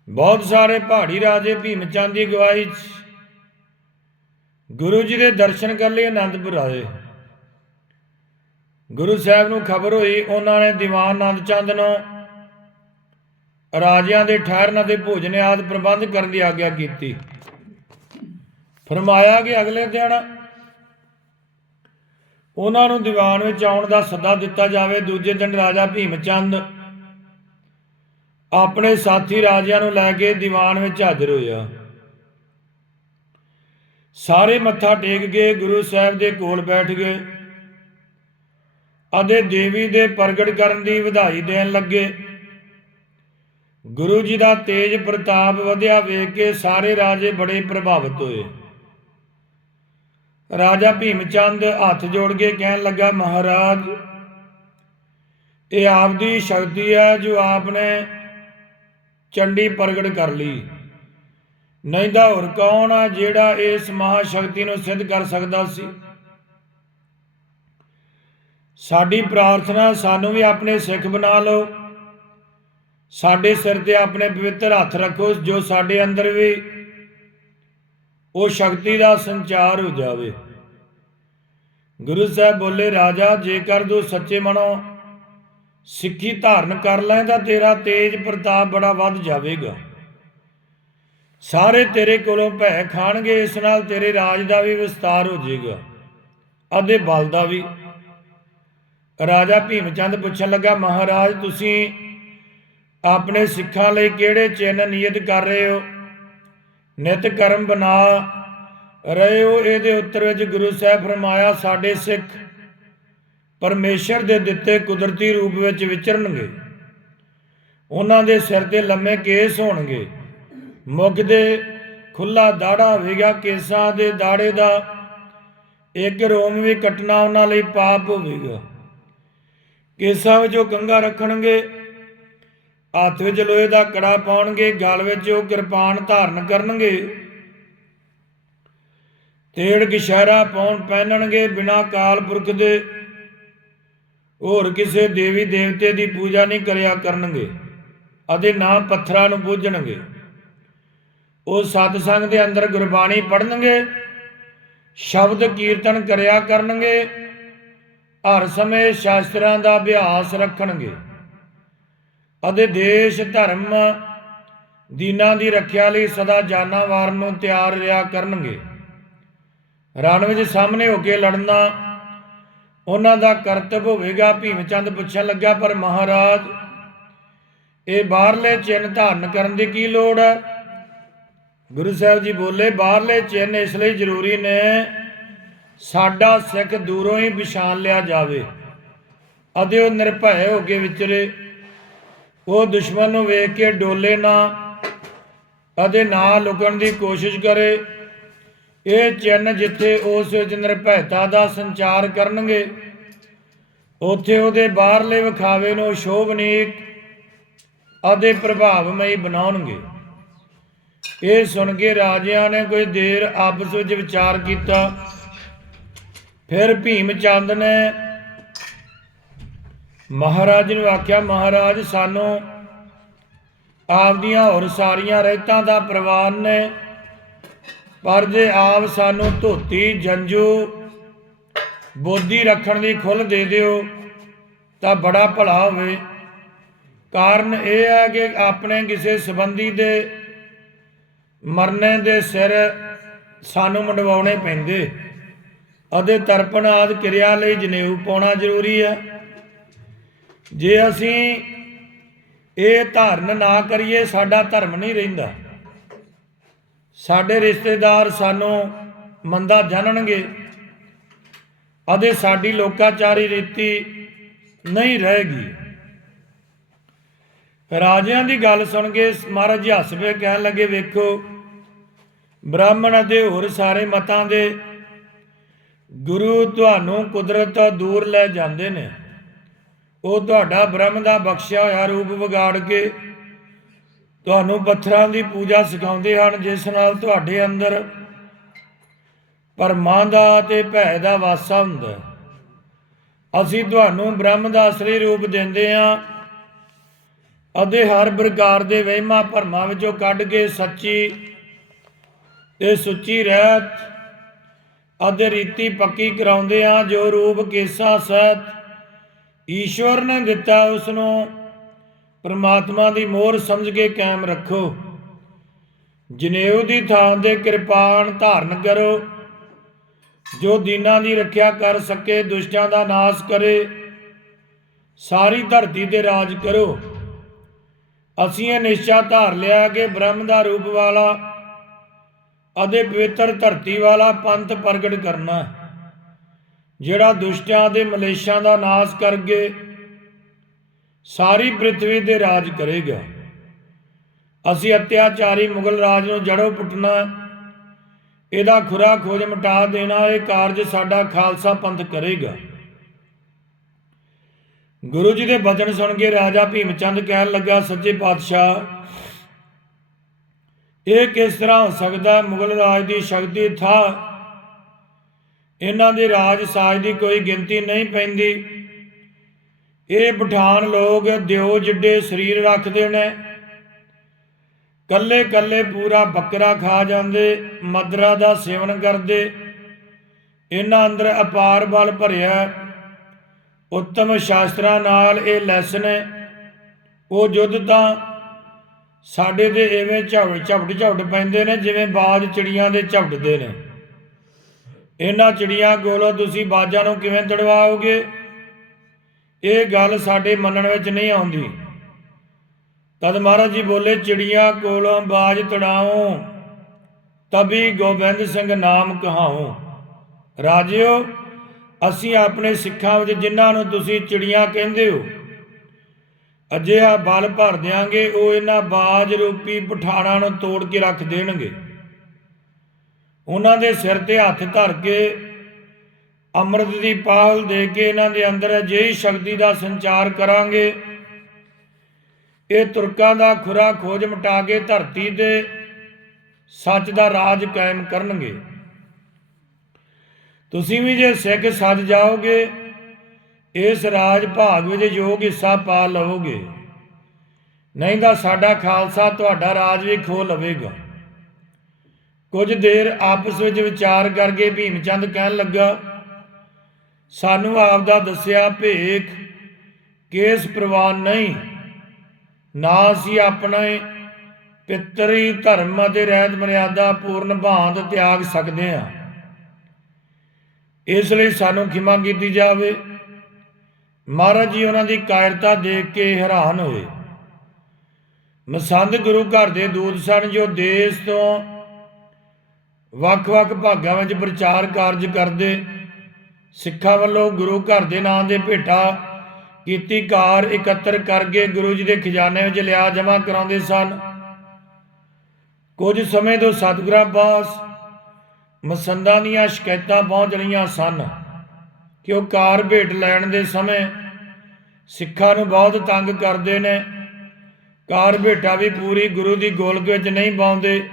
ਬਹੁਤ ਸਾਰੇ ਪਹਾੜੀ ਰਾਜੇ ਭੀਮ ਚੰਦ ਦੀ ਗਵਾਹੀ 'ਚ ਗੁਰੂ ਜੀ ਦੇ ਦਰਸ਼ਨ ਕਰ ਲਈ ਆਨੰਦਪੁਰ ਆਏ। ਗੁਰੂ ਸਾਹਿਬ ਨੂੰ ਖਬਰ ਹੋਈ, ਉਹਨਾਂ ਨੇ ਦੀਵਾਨ ਆਨੰਦ ਚੰਦ ਨੂੰ ਰਾਜਿਆਂ ਦੇ ਠਹਿਰਨ ਅਤੇ ਭੋਜਨ ਆਦਿ ਪ੍ਰਬੰਧ ਕਰਨ ਦੀ ਆਗਿਆ ਕੀਤੀ। ਫਰਮਾਇਆ ਕਿ ਅਗਲੇ ਦਿਨ ਉਹਨਾਂ ਨੂੰ ਦੀਵਾਨ ਵਿੱਚ ਆਉਣ ਦਾ ਸੱਦਾ ਦਿੱਤਾ ਜਾਵੇ, ਦੂਜੇ ਦਿਨ ਰਾਜਾ ਭੀਮ ਚੰਦ ਆਪਣੇ ਸਾਥੀ ਰਾਜਿਆਂ ਨੂੰ ਲੈ ਕੇ ਦੀਵਾਨ ਵਿੱਚ ਹਾਜ਼ਰ ਹੋਇਆ। ਸਾਰੇ ਮੱਥਾ ਟੇਕ ਕੇ ਗੁਰੂ ਸਾਹਿਬ ਦੇ ਕੋਲ ਬੈਠ ਗਏ ਅਤੇ ਦੇਵੀ ਦੇ ਪ੍ਰਗਟ ਕਰਨ ਦੀ ਵਧਾਈ ਦੇਣ ਲੱਗੇ। ਗੁਰੂ ਜੀ ਦਾ ਤੇਜ ਪ੍ਰਤਾਪ ਵਧਿਆ ਵੇਖ ਕੇ ਸਾਰੇ ਰਾਜੇ ਬੜੇ ਪ੍ਰਭਾਵਿਤ ਹੋਏ। ਰਾਜਾ ਭੀਮ ਚੰਦ ਹੱਥ ਜੋੜ ਕੇ ਕਹਿਣ ਲੱਗਾ, ਮਹਾਰਾਜ, ਇਹ ਆਪ ਦੀ ਸ਼ਕਤੀ ਹੈ ਜੋ ਆਪ ਨੇ ਚੰਡੀ ਪ੍ਰਗਟ ਕਰ ਲਈ। ਨਹੀਂ ਤਾਂ ਹੋਰ ਕੌਣ ਆ ਜਿਹੜਾ ਇਸ ਮਹਾ ਸ਼ਕਤੀ ਨੂੰ ਸਿੱਧ ਕਰ ਸਕਦਾ ਸੀ? ਸਾਡੀ ਪ੍ਰਾਰਥਨਾ ਸਾਨੂੰ ਵੀ ਆਪਣੇ ਸਿੱਖ ਬਣਾ ਲਓ। ਸਾਡੇ ਸਿਰ ਤੇ ਆਪਣੇ ਪਵਿੱਤਰ ਹੱਥ ਰੱਖੋ ਜੋ ਸਾਡੇ ਅੰਦਰ ਵੀ ਉਹ ਸ਼ਕਤੀ ਦਾ ਸੰਚਾਰ ਹੋ ਜਾਵੇ। ਗੁਰੂ ਸਾਹਿਬ ਬੋਲੇ, ਰਾਜਾ, ਜੇਕਰ ਤੂੰ ਸੱਚੇ ਮਨੋਂ ਸਿੱਖੀ ਧਾਰਨ ਕਰ ਲੈ ਤਾਂ ਤੇਰਾ ਤੇਜ ਪ੍ਰਤਾਪ ਬੜਾ ਵੱਧ ਜਾਵੇਗਾ। ਸਾਰੇ ਤੇਰੇ ਕੋਲੋਂ ਭੈ ਖਾਣਗੇ, ਇਸ ਨਾਲ ਤੇਰੇ ਰਾਜ ਦਾ ਵੀ ਵਿਸਤਾਰ ਹੋ ਜਾਏਗਾ ਅਤੇ ਬਲ ਦਾ ਵੀ। ਰਾਜਾ ਭੀਮ ਚੰਦ ਪੁੱਛਣ ਲੱਗਾ, ਮਹਾਰਾਜ, ਤੁਸੀਂ ਆਪਣੇ ਸਿੱਖਾਂ ਲਈ ਕਿਹੜੇ ਚਿੰਨ ਨਿਯਤ ਕਰ ਰਹੇ ਹੋ? ਨਿਤ ਕਰਮ ਬਣਾ ਰਹੇ ਹੋ ਇਹਦੇ ਉੱਤਰ ਵਿੱਚ ਗੁਰੂ ਸਾਹਿਬ ਫਰਮਾਇਆ, ਸਾਡੇ ਸਿੱਖ ਪਰਮੇਸ਼ਰ ਦੇ ਦਿੱਤੇ ਕੁਦਰਤੀ ਰੂਪ ਵਿੱਚ ਵਿਚਰਨਗੇ। ਉਹਨਾਂ ਦੇ ਸਿਰ ਤੇ ਲੰਮੇ ਕੇਸ ਹੋਣਗੇ। ਮੁਖ ਦੇ ਖੁੱਲਾ ਦਾੜਾ ਹੋਵੇਗਾ ਕੇਸਾਂ ਦੇ ਦਾੜੇ ਦਾ ਇੱਕ ਰੋਮ ਵੀ ਕੱਟਣਾ ਉਹਨਾਂ ਲਈ ਪਾਪ ਹੋਵੇਗਾ। ਕੇਸਾਂ ਵਿੱਚੋਂ ਉਹ ਕੰਗਾ ਰੱਖਣਗੇ। ਹੱਥ ਵਿੱਚ ਲੋਹੇ ਦਾ ਕੜਾ ਪਾਉਣਗੇ, ਗਲ ਵਿੱਚ ਉਹ ਕਿਰਪਾਨ ਧਾਰਨ ਕਰਨਗੇ। ਤੇੜ ਕਿਸ਼ਾਰਾ ਪਾਉਣ ਪਹਿਨਣਗੇ ਬਿਨਾ ਕਾਲ ਪੁਰਖ ਦੇ। ਹੋਰ ਕਿਸੇ ਦੇਵੀ ਦੇਵਤੇ ਦੀ ਪੂਜਾ ਨਹੀਂ ਕਰਿਆ ਕਰਨਗੇ, ਅਤੇ ਨਾ ਪੱਥਰਾਂ ਨੂੰ ਪੂਜਣਗੇ। ਉਹ ਸਤ ਸੰਗ ਦੇ ਅੰਦਰ ਗੁਰਬਾਣੀ ਪੜ੍ਹਨਗੇ, ਸ਼ਬਦ ਕੀਰਤਨ ਕਰਿਆ ਕਰਨਗੇ, ਹਰ ਸਮੇਂ ਸ਼ਾਸਤਰਾਂ ਦਾ ਅਭਿਆਸ ਰੱਖਣਗੇ। ਅਤੇ ਦੇਸ਼ ਧਰਮ ਦੀਨਾਂ ਦੀ ਰੱਖਿਆ ਲਈ ਸਦਾ ਜਾਨਾਂ ਵਾਰਨ ਨੂੰ ਤਿਆਰ ਰਿਹਾ ਕਰਨਗੇ। ਰਣ ਵਿੱਚ ਸਾਹਮਣੇ ਹੋ ਕੇ ਲੜਨਾ ਉਹਨਾਂ ਦਾ ਕਰਤੱਵ ਹੋਵੇਗਾ। ਭੀਮ ਚੰਦ ਪੁੱਛਣ ਲੱਗਾ, ਪਰ ਮਹਾਰਾਜ, ਇਹ ਬਾਹਰਲੇ ਚਿੰਨ ਧਾਰਨ ਕਰਨ ਦੀ ਕੀ ਲੋੜ ਹੈ? ਗੁਰੂ ਸਾਹਿਬ ਜੀ ਬੋਲੇ, ਬਾਹਰਲੇ ਚਿੰਨ ਇਸ ਲਈ ਜ਼ਰੂਰੀ ਨੇ, ਸਾਡਾ ਸਿੱਖ ਦੂਰੋਂ ਹੀ ਪਛਾਣ ਲਿਆ ਜਾਵੇ ਅਤੇ ਉਹ ਨਿਰਭੈ ਹੋ ਕੇ ਵਿਚਰੇ ਉਹ ਦੁਸ਼ਮਣ ਨੂੰ ਵੇਖ ਕੇ ਡੋਲੇ ਨਾ ਅਤੇ ਨਾ ਲੁਕਣ ਦੀ ਕੋਸ਼ਿਸ਼ ਕਰੇ। ਇਹ ਚਿੰਨ ਜਿੱਥੇ ਉਸ ਵਿੱਚ ਨਿਰਭੈਤਾ ਦਾ ਸੰਚਾਰ ਕਰਨਗੇ, ਉੱਥੇ ਉਹਦੇ ਬਾਹਰਲੇ ਵਿਖਾਵੇ ਨੂੰ ਸ਼ੋਭਨੀਕ ਅਤੇ ਪ੍ਰਭਾਵਮਈ ਬਣਾਉਣਗੇ। ਇਹ ਸੁਣ ਕੇ ਰਾਜਿਆਂ ਨੇ ਕੁਝ ਦੇਰ ਆਪਸ ਵਿੱਚ ਵਿਚਾਰ ਕੀਤਾ। ਫਿਰ ਭੀਮ ਚੰਦ ਨੇ ਮਹਾਰਾਜ ਨੂੰ ਆਖਿਆ, ਮਹਾਰਾਜ, ਸਾਨੂੰ ਆਪਦੀਆਂ ਹੋਰ ਸਾਰੀਆਂ ਰਹਿਤਾਂ ਦਾ ਪ੍ਰਵਾਨ ਨੇ, ਪਰ ਜੇ ਆਪ ਸਾਨੂੰ ਧੋਤੀ, ਜੰਜੂ ਬੋਧੀ ਰੱਖਣ ਦੀ ਖੁੱਲ ਦੇ ਦਿਓ, ਤਾਂ ਬੜਾ ਭਲਾ ਹੋਵੇ। ਕਾਰਨ ਇਹ ਹੈ ਕਿ ਆਪਣੇ ਕਿਸੇ ਸੰਬੰਧੀ ਦੇ ਮਰਨੇ ਦੇ ਸਿਰ ਸਾਨੂੰ ਮੰਡਵਾਉਣੇ ਪੈਂਦੇ। ਅਤੇ ਤਰਪਣ ਆਦ ਕਿਰਿਆ ਲਈ ਜਨੇਊ ਪਾਉਣਾ ਜ਼ਰੂਰੀ ਹੈ। ਜੇ ਅਸੀਂ ਇਹ ਧਾਰਨ ਨਾ ਕਰੀਏ, ਸਾਡਾ ਧਰਮ ਨਹੀਂ ਰਹਿੰਦਾ। ਸਾਡੇ ਰਿਸ਼ਤੇਦਾਰ ਸਾਨੂੰ ਮੰਦਾ ਜਾਣਨਗੇ, ਅਤੇ ਸਾਡੀ ਲੋਕਾਚਾਰੀ ਰੀਤੀ ਨਹੀਂ ਰਹੇਗੀ। ਰਾਜਿਆਂ ਦੀ ਗੱਲ ਸੁਣ ਕੇ ਮਹਾਰਾਜ ਜੀ ਹੱਸ ਪਏ, ਕਹਿਣ ਲੱਗੇ, ਵੇਖੋ, ਬ੍ਰਾਹਮਣ ਅਤੇ ਹੋਰ ਸਾਰੇ ਮਤਾਂ ਦੇ ਗੁਰੂ ਤੁਹਾਨੂੰ ਕੁਦਰਤ ਤੋਂ ਦੂਰ ਲੈ ਜਾਂਦੇ ਨੇ। ਉਹ ਤੁਹਾਡਾ ਬ੍ਰਹਮ ਦਾ ਬਖਸ਼ਿਆ ਹੋਇਆ ਰੂਪ ਵਿਗਾੜ ਕੇ ਤੁਹਾਨੂੰ ਪੱਥਰਾਂ ਦੀ ਪੂਜਾ ਸਿਖਾਉਂਦੇ ਹਨ, ਜਿਸ ਨਾਲ ਤੁਹਾਡੇ ਅੰਦਰ ਪਰਮਾਂ ਦਾ ਤੇ ਭੈ ਦਾ ਵਾਸਾ ਹੁੰਦਾ ਅਸੀਂ ਤੁਹਾਨੂੰ ਬ੍ਰਹਮ ਦਾ ਅਸਲੀ ਰੂਪ ਦਿੰਦੇ ਹਾਂ ਅਤੇ ਹਰ ਪ੍ਰਕਾਰ ਦੇ ਵਹਿਮਾਂ ਭਰਮਾਂ ਵਿੱਚੋਂ ਕੱਢ ਕੇ ਸੱਚੀ ਤੇ ਸੁੱਚੀ ਰਹਿਤ ਅਤੇ ਰੀਤੀ ਪੱਕੀ ਕਰਾਉਂਦੇ ਹਾਂ, ਜੋ ਰੂਪ ਕੇਸਾ, ਸਹਿਤ ਈਸ਼ਵਰ ਨੇ ਦਿੱਤਾ ਉਸ ਨੂੰ ਪ੍ਰਮਾਤਮਾ ਦੀ ਮੋਹਰ ਸਮਝ ਕੇ ਕਾਇਮ ਰੱਖੋ। ਜਨੇਊ ਦੀ ਥਾਂ ਦੇ ਕਿਰਪਾਨ ਧਾਰਨ ਕਰੋ। ਜੋ ਦੀਨਾਂ ਦੀ ਰੱਖਿਆ ਕਰ ਸਕੇ, ਦੁਸ਼ਟਾਂ ਦਾ ਨਾਸ਼ ਕਰੇ। ਸਾਰੀ ਧਰਤੀ ਤੇ ਰਾਜ ਕਰੋ। ਅਸੀਂ ਇਹ ਨਿਸ਼ਚਾ ਧਾਰ ਲਿਆ ਕਿ ਬ੍ਰਹਮ ਦਾ ਰੂਪ ਵਾਲਾ ਅਤੇ ਪਵਿੱਤਰ ਧਰਤੀ ਵਾਲਾ ਪੰਥ ਪ੍ਰਗਟ ਕਰਨਾ। ਜਿਹੜਾ ਦੁਸ਼ਟਿਆਂ ਦੇ ਮਲੇਸ਼ਾਂ ਦਾ ਨਾਸ਼ ਕਰਕੇ ਸਾਰੀ ਪ੍ਰithvi ਤੇ ਰਾਜ ਕਰੇਗਾ। ਅਸੀਂ ਅਤਿਆਚਾਰੀ ਮੁਗਲ ਰਾਜ ਨੂੰ ਜੜੋਂ ਪੁੱਟਣਾ ਇਹਦਾ ਖੁਰਾ ਖੋਜ ਮਿਟਾ ਦੇਣਾ, ਇਹ ਕਾਰਜ ਸਾਡਾ ਖਾਲਸਾ ਪੰਥ ਕਰੇਗਾ। ਗੁਰੂ ਜੀ ਦੇ ਬਚਨ ਸੁਣ ਕੇ ਰਾਜਾ ਭੀਮ ਚੰਦ ਕਹਿਣ ਲੱਗਾ, ਸੱਚੇ ਪਾਤਸ਼ਾਹ, ਇਹ ਕਿਸ ਤਰ੍ਹਾਂ ਹੋ ਸਕਦਾ ਮੁਗਲ ਰਾਜ ਦੀ ਸ਼ਕਤੀ ਥਾ ਇਹਨਾਂ ਦੇ ਰਾਜ ਸਾਜ ਦੀ ਕੋਈ ਗਿਣਤੀ ਨਹੀਂ ਪੈਂਦੀ। ਇਹ ਪਠਾਨ ਲੋਕ ਦਿਓ ਜਿੱਡੇ ਸਰੀਰ ਰੱਖਦੇ ਨੇ। ਕੱਲੇ ਕੱਲੇ ਪੂਰਾ ਬੱਕਰਾ ਖਾ ਜਾਂਦੇ, ਮਦਰਾ ਦਾ ਸੇਵਨ ਕਰਦੇ। ਇਹਨਾਂ ਅੰਦਰ ਅਪਾਰ ਬਲ ਭਰਿਆ। ਉੱਤਮ ਸ਼ਾਸਤਰਾਂ ਨਾਲ ਇਹ ਲੈਸਨ ਹੈ। ਉਹ ਯੁੱਧ ਤਾਂ ਸਾਡੇ ਦੇ ਐਵੇਂ ਝਵੜ ਝਵੜ ਝਵੜ ਪੈਂਦੇ ਨੇ, ਜਿਵੇਂ ਬਾਜ ਚਿੜੀਆਂ ਦੇ ਝਵੜਦੇ ਨੇ। ਇਹਨਾਂ ਚਿੜੀਆਂ ਕੋਲੋਂ ਤੁਸੀਂ ਬਾਜਾਂ ਨੂੰ ਕਿਵੇਂ ਤੜਵਾਓਗੇ? ਇਹ ਗੱਲ ਸਾਡੇ ਮੰਨਣ ਵਿੱਚ ਨਹੀਂ ਆਉਂਦੀ। ਤਦ ਮਹਾਰਾਜ ਜੀ ਬੋਲੇ, ਚਿੜੀਆਂ ਕੋਲੋਂ ਬਾਜ ਤੜਾਓ, ਤਬੀ ਗੋਬਿੰਦ ਸਿੰਘ ਨਾਮ ਕਹਾਉ ਰਾਜਿਓ, ਅਸੀਂ ਆਪਣੇ ਸਿੱਖਾਂ ਵਿੱਚ ਜਿਨ੍ਹਾਂ ਨੂੰ ਤੁਸੀਂ ਚਿੜੀਆਂ ਕਹਿੰਦੇ ਹੋ, ਅਜਿਹਾ ਬਲ ਭਰ ਦਿਆਂਗੇ, ਉਹ ਇਹਨਾਂ ਬਾਜ ਰੂਪੀ ਪਠਾਣਾ ਨੂੰ ਤੋੜ ਕੇ ਰੱਖ ਦੇਣਗੇ। ਉਹਨਾਂ ਦੇ ਸਿਰ ਤੇ ਹੱਥ ਧਰ ਕੇ ਅੰਮ੍ਰਿਤ ਦੀ ਪਾਲ ਦੇ ਕੇ ਇਹਨਾਂ ਦੇ ਅੰਦਰ ਅਜਿਹੀ ਸ਼ਕਤੀ ਦਾ ਸੰਚਾਰ ਕਰਾਂਗੇ। ਇਹ ਤੁਰਕਾਂ ਦਾ ਖੁਰਾ ਖੋਜ ਮਟਾ ਕੇ ਧਰਤੀ ਤੇ ਸੱਚ ਦਾ ਰਾਜ ਕਾਇਮ ਕਰਨਗੇ। ਤੁਸੀਂ ਵੀ ਜੇ ਸਿੱਖ ਸੱਜ ਜਾਓਗੇ, ਇਸ ਰਾਜ ਭਾਗ ਵਿੱਚ ਯੋਗ ਹਿੱਸਾ ਪਾ ਲਵੋਗੇ। ਨਹੀਂ ਤਾਂ ਸਾਡਾ ਖਾਲਸਾ ਤੁਹਾਡਾ ਰਾਜ ਵੀ ਖੋ ਲਵੇਗਾ। ਕੁਝ ਦੇਰ ਆਪਸ ਵਿੱਚ ਵਿਚਾਰ ਕਰਕੇ ਭੀਮ ਚੰਦ ਕਹਿਣ ਲੱਗਾ, ਸਾਨੂੰ ਆਪ ਦਾ ਦੱਸਿਆ ਭੇਖ, ਕੇਸ ਪ੍ਰਵਾਨ ਨਹੀਂ। ਨਾ ਅਸੀਂ ਆਪਣੇ ਪਿੱਤਰੀ ਧਰਮ ਅਤੇ ਰਹਿਤ ਮਰਿਆਦਾ ਪੂਰਨ ਭਾਂਤ ਤਿਆਗ ਸਕਦੇ ਹਾਂ। ਇਸ ਲਈ ਸਾਨੂੰ ਖਿਮਾ ਕੀਤੀ ਜਾਵੇ। ਮਹਾਰਾਜ ਜੀ, ਉਹਨਾਂ ਦੀ ਕਾਇਰਤਾ ਦੇਖ ਕੇ ਹੈਰਾਨ ਹੋਏ। ਮਸੰਦ ਗੁਰੂ ਘਰ ਦੇ ਦੂਤ ਸਨ ਜੋ ਦੇਸ਼ ਤੋਂ ਵੱਖ-ਵੱਖ ਭਾਗਾਂ ਵਿੱਚ ਪ੍ਰਚਾਰ ਕਾਰਜ ਕਰਦੇ, ਸਿੱਖਾਂ ਵੱਲੋਂ ਗੁਰੂ ਘਰ ਦੇ ਨਾਂ ਦੇ ਭੇਟਾ ਕੀਤੀ ਕਾਰ ਇਕੱਤਰ ਕਰਕੇ ਗੁਰੂ ਜੀ ਦੇ ਖਜ਼ਾਨੇ ਵਿੱਚ ਲਿਆ ਜਮ੍ਹਾਂ ਕਰਾਉਂਦੇ ਸਨ। ਕੁਝ ਸਮੇਂ ਤੋਂ ਸਤਿਗੁਰਾਂ ਪਾਸ ਮਸੰਦਾਂ ਦੀਆਂ ਸ਼ਿਕਾਇਤਾਂ ਪਹੁੰਚ ਰਹੀਆਂ ਸਨ ਕਿ ਉਹ ਕਾਰ ਭੇਟ ਲੈਣ ਦੇ ਸਮੇਂ ਸਿੱਖਾਂ ਨੂੰ ਬਹੁਤ ਤੰਗ ਕਰਦੇ ਨੇ। ਕਾਰ ਭੇਟਾ ਵੀ ਪੂਰੀ ਗੁਰੂ ਦੀ ਗੋਲਕ ਵਿੱਚ ਨਹੀਂ ਪਾਉਂਦੇ।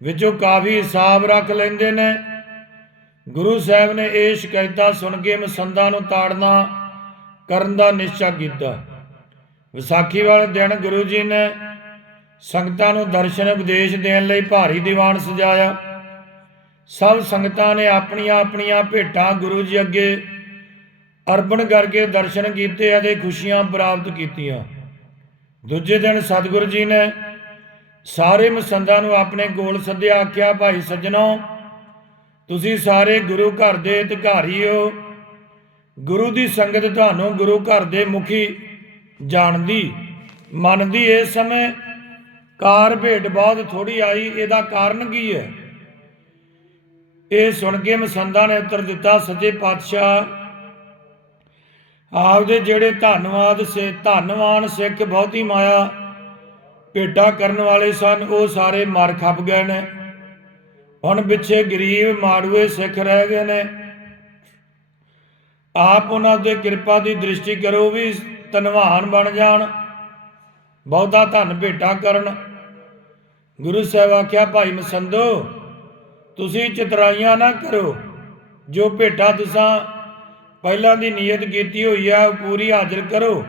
ਵਿੱਚੋਂ ਕਾਫੀ ਹਿਸਾਬ ਰੱਖ ਲੈਂਦੇ ਨੇ। ਗੁਰੂ ਸਾਹਿਬ ਨੇ ਇਹ ਸ਼ਿਕਾਇਤਾਂ ਸੁਣ ਕੇ ਮਸੰਦਾਂ ਨੂੰ ਤਾੜਨਾ ਕਰਨ ਦਾ ਨਿਸ਼ਚਾ ਕੀਤਾ। ਵਿਸਾਖੀ ਵਾਲੇ ਦਿਨ ਗੁਰੂ ਜੀ ਨੇ ਸੰਗਤਾਂ ਨੂੰ ਦਰਸ਼ਨ ਉਪਦੇਸ਼ ਦੇਣ ਲਈ ਭਾਰੀ ਦੀਵਾਨ ਸਜਾਇਆ। ਸਭ ਸੰਗਤਾਂ ਨੇ ਆਪਣੀਆਂ ਆਪਣੀਆਂ ਭੇਟਾਂ ਗੁਰੂ ਜੀ ਅੱਗੇ ਅਰਪਣ ਕਰਕੇ ਦਰਸ਼ਨ ਕੀਤੇ ਅਤੇ ਖੁਸ਼ੀਆਂ ਪ੍ਰਾਪਤ ਕੀਤੀਆਂ। ਦੂਜੇ ਦਿਨ ਸਤਿਗੁਰੂ ਜੀ ਨੇ ਸਾਰੇ ਮਸੰਦਾਂ ਨੂੰ ਆਪਣੇ ਕੋਲ ਸੱਦਿਆ, ਆਖਿਆ, ਭਾਈ ਸੱਜਣੋ, ਤੁਸੀਂ ਸਾਰੇ ਗੁਰੂ ਘਰ ਦੇ ਅਧਿਕਾਰੀ ਹੋ। ਗੁਰੂ ਦੀ ਸੰਗਤ ਤੁਹਾਨੂੰ ਗੁਰੂ ਘਰ ਦੇ ਮੁਖੀ ਜਾਣਦੀ, ਮੰਨਦੀ। ਇਸ ਸਮੇਂ ਕਾਰ ਭੇਟ ਬਹੁਤ ਥੋੜੀ ਆਈ, ਇਹਦਾ ਕਾਰਨ ਕੀ ਹੈ? ਇਹ ਸੁਣ ਕੇ ਮਸੰਦਾਂ ਨੇ ਉੱਤਰ ਦਿੱਤਾ, ਸੱਚੇ ਪਾਤਸ਼ਾਹ, ਆਪਦੇ ਜਿਹੜੇ ਧੰਨਵਾਦ ਸੇ ਧੰਨਵਾਨ ਸਿੱਖ ਬਹੁਤੀ ਮਾਇਆ ਭੇਟਾ ਕਰਨ ਵਾਲੇ ਸਨ, ਉਹ ਸਾਰੇ ਮਰ ਖੱਪ ਗਏ ਨੇ। ਹੁਣ ਪਿੱਛੇ ਗਰੀਬ ਮਾੜੂਏ ਸਿੱਖ ਰਹਿ ਗਏ ਨੇ। ਆਪ ਉਹਨਾਂ ਦੇ ਕਿਰਪਾ ਦੀ ਦ੍ਰਿਸ਼ਟੀ ਕਰੋ ਵੀ ਧਨਵਾਨ ਬਣ ਜਾਣ, ਬਹੁਤਾ ਧਨ ਭੇਟਾ ਕਰਨ। ਗੁਰੂ ਸਾਹਿਬ ਆਖਿਆ, ਭਾਈ ਮਸੰਦੋ, ਤੁਸੀਂ ਚਤਰਾਈਆਂ ਨਾ ਕਰੋ। ਜੋ ਭੇਟਾ ਤੁਸੀਂ ਪਹਿਲਾਂ ਦੀ ਨੀਅਤ ਕੀਤੀ ਹੋਈ ਆ, ਉਹ ਪੂਰੀ ਹਾਜ਼ਰ ਕਰੋ।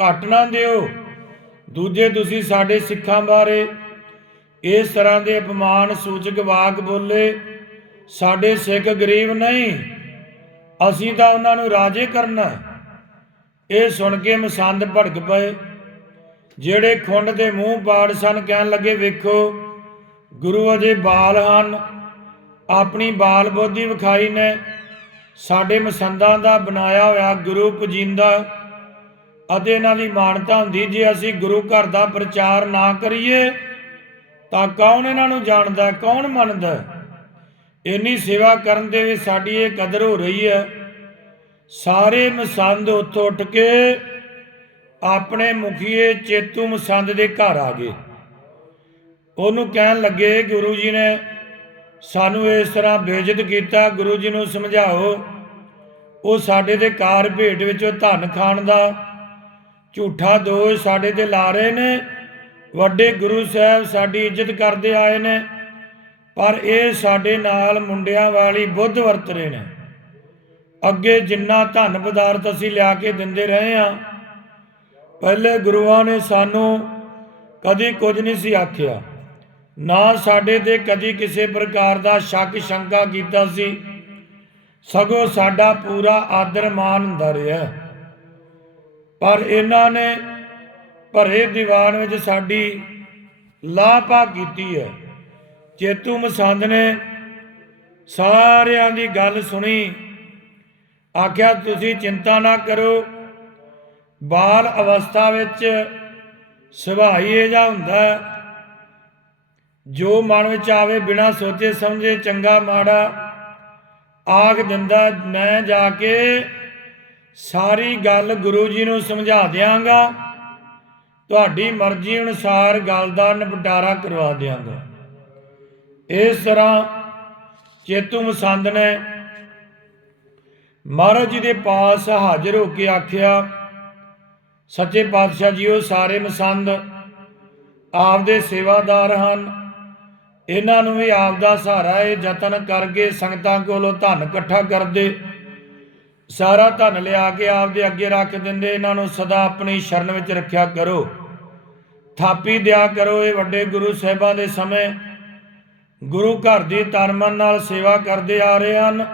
ਘੱਟ ਨਾ ਦਿਓ। ਦੂਜੇ ਤੁਸੀਂ ਸਾਡੇ ਸਿੱਖਾਂ ਬਾਰੇ ਇਸ ਤਰ੍ਹਾਂ ਦੇ ਅਪਮਾਨ ਸੂਚਕ ਵਾਕ ਬੋਲੇ, ਸਾਡੇ ਸਿੱਖ ਗਰੀਬ ਨਹੀਂ, ਅਸੀਂ ਤਾਂ ਉਹਨਾਂ ਨੂੰ ਰਾਜੇ ਕਰਨਾ ਇਹ ਸੁਣ ਕੇ ਮਸੰਦ ਭੜਕ ਪਏ। ਜਿਹੜੇ ਖੁੰਡ ਦੇ ਮੂੰਹ ਬਾੜ ਸਨ, ਕਹਿਣ ਲੱਗੇ, ਵੇਖੋ, ਗੁਰੂ ਅਜੇ ਬਾਲ ਹਨ, ਆਪਣੀ ਬਾਲ ਬੋਧੀ ਵਿਖਾਈ ਨੇ। ਸਾਡੇ ਮਸੰਦਾਂ ਦਾ ਬਣਾਇਆ ਹੋਇਆ ਗੁਰੂ ਪਜੀਂਦਾ ਅਤੇ ਇਹਨਾਂ ਦੀ ਮਾਨਤਾ ਹੁੰਦੀ ਜੇ ਅਸੀਂ ਗੁਰੂ ਘਰ ਦਾ ਪ੍ਰਚਾਰ ਨਾ ਕਰੀਏ, ਤਾਂ ਕੌਣ ਇਹਨਾਂ ਨੂੰ ਜਾਣਦਾ, ਕੌਣ ਮੰਨਦਾ? ਇੰਨੀ ਸੇਵਾ ਕਰਨ ਦੇ ਵੀ ਸਾਡੀ ਇਹ ਕਦਰ ਹੋ ਰਹੀ ਹੈ। ਸਾਰੇ ਮਸੰਦ ਉੱਥੋਂ ਉੱਠ ਕੇ ਆਪਣੇ ਮੁਖੀਏ ਚੇਤੂ ਮਸੰਦ ਦੇ ਘਰ ਆ ਗਏ। ਉਹਨੂੰ ਕਹਿਣ ਲੱਗੇ, ਗੁਰੂ ਜੀ ਨੇ ਸਾਨੂੰ ਇਸ ਤਰ੍ਹਾਂ ਬੇਇੱਜ਼ਤ ਕੀਤਾ, ਗੁਰੂ ਜੀ ਨੂੰ ਸਮਝਾਓ। ਉਹ ਸਾਡੇ ਦੇ ਕਾਰ ਭੇਟ ਵਿੱਚ ਧਨ ਖਾਣ ਦਾ ਝੂਠਾ ਦੋਸ਼ ਸਾਡੇ ਤੇ ਲਾ ਰਹੇ ਨੇ। ਵੱਡੇ ਗੁਰੂ ਸਾਹਿਬ ਸਾਡੀ ਇੱਜ਼ਤ ਕਰਦੇ ਆਏ ਨੇ, ਪਰ ਇਹ ਸਾਡੇ ਨਾਲ ਮੁੰਡਿਆਂ ਵਾਲੀ ਬੁੱਧ ਵਰਤ ਰਹੇ ਨੇ। ਅੱਗੇ ਜਿੰਨਾ ਧਨ ਪਦਾਰਥ ਅਸੀਂ ਲਿਆ ਕੇ ਦਿੰਦੇ ਰਹੇ ਆ ਪਹਿਲੇ ਗੁਰੂਆਂ ਨੇ ਸਾਨੂੰ ਕਦੀ ਕੁਝ ਨਹੀਂ ਸੀ ਆਖਿਆ। ਨਾ ਸਾਡੇ ਤੇ ਕਦੀ ਕਿਸੇ ਪ੍ਰਕਾਰ ਦਾ ਸ਼ੱਕ ਸ਼ੰਕਾ ਕੀਤਾ ਸੀ। ਸਗੋਂ ਸਾਡਾ ਪੂਰਾ ਆਦਰ ਮਾਨ ਹੁੰਦਾ ਰਿਹਾ। ਪਰ ਇਹਨਾਂ ਨੇ ਭਰੇ ਦੀਵਾਨ ਵਿੱਚ ਸਾਡੀ ਲਾਪਾ ਕੀਤੀ ਹੈ। ਚੇਤੂ ਮਸੰਦ ਨੇ ਸਾਰਿਆਂ ਦੀ ਗੱਲ ਸੁਣੀ। ਆਖਿਆ, ਤੁਸੀਂ ਚਿੰਤਾ ਨਾ ਕਰੋ, ਬਾਲ ਅਵਸਥਾ ਵਿੱਚ ਸੁਭਾਅ ਇਹ ਜਿਹਾ ਹੁੰਦਾ ਜੋ ਮਨ ਵਿੱਚ ਆਵੇ ਬਿਨਾ ਸੋਚੇ ਸਮਝੇ ਚੰਗਾ ਮਾੜਾ ਆਖ ਦਿੰਦਾ ਮੈਂ ਜਾ ਕੇ ਸਾਰੀ ਗੱਲ ਗੁਰੂ ਜੀ ਨੂੰ ਸਮਝਾ ਦਿਆਂਗਾ। ਤੁਹਾਡੀ ਮਰਜ਼ੀ ਅਨੁਸਾਰ ਗੱਲ ਦਾ ਨਿਪਟਾਰਾ ਕਰਵਾ ਦਿਆਂਗਾ। ਇਸ ਤਰ੍ਹਾਂ ਚੇਤੂ ਮਸੰਦ ਨੇ ਮਹਾਰਾਜ ਜੀ ਦੇ ਪਾਸ ਹਾਜ਼ਰ ਹੋ ਕੇ ਆਖਿਆ, ਸੱਚੇ ਪਾਤਸ਼ਾਹ ਜੀ ਉਹ ਸਾਰੇ ਮਸੰਦ ਆਪਦੇ ਸੇਵਾਦਾਰ ਹਨ। ਇਹਨਾਂ ਨੂੰ ਵੀ ਆਪ ਦਾ ਸਹਾਰਾ, ਇਹ ਯਤਨ ਕਰਕੇ ਸੰਗਤਾਂ ਕੋਲੋਂ ਧਨ ਇਕੱਠਾ ਕਰਦੇ। ਸਾਰਾ ਧਨ ਲਿਆ ਕੇ ਆਪਦੇ ਅੱਗੇ ਰੱਖ ਦਿੰਦੇ, ਇਹਨਾਂ ਨੂੰ ਸਦਾ ਆਪਣੀ ਸ਼ਰਨ ਵਿੱਚ ਰੱਖਿਆ ਕਰੋ। ਥਾਪੀ ਦਿਆ ਕਰੋ ਇਹ ਵੱਡੇ ਗੁਰੂ ਸਾਹਿਬਾਂ ਦੇ ਸਮੇਂ। ਗੁਰੂ ਘਰ ਦੀ ਤਨ ਨਾਲ ਸੇਵਾ ਕਰਦੇ ਆ ਰਹੇ ਹਨ।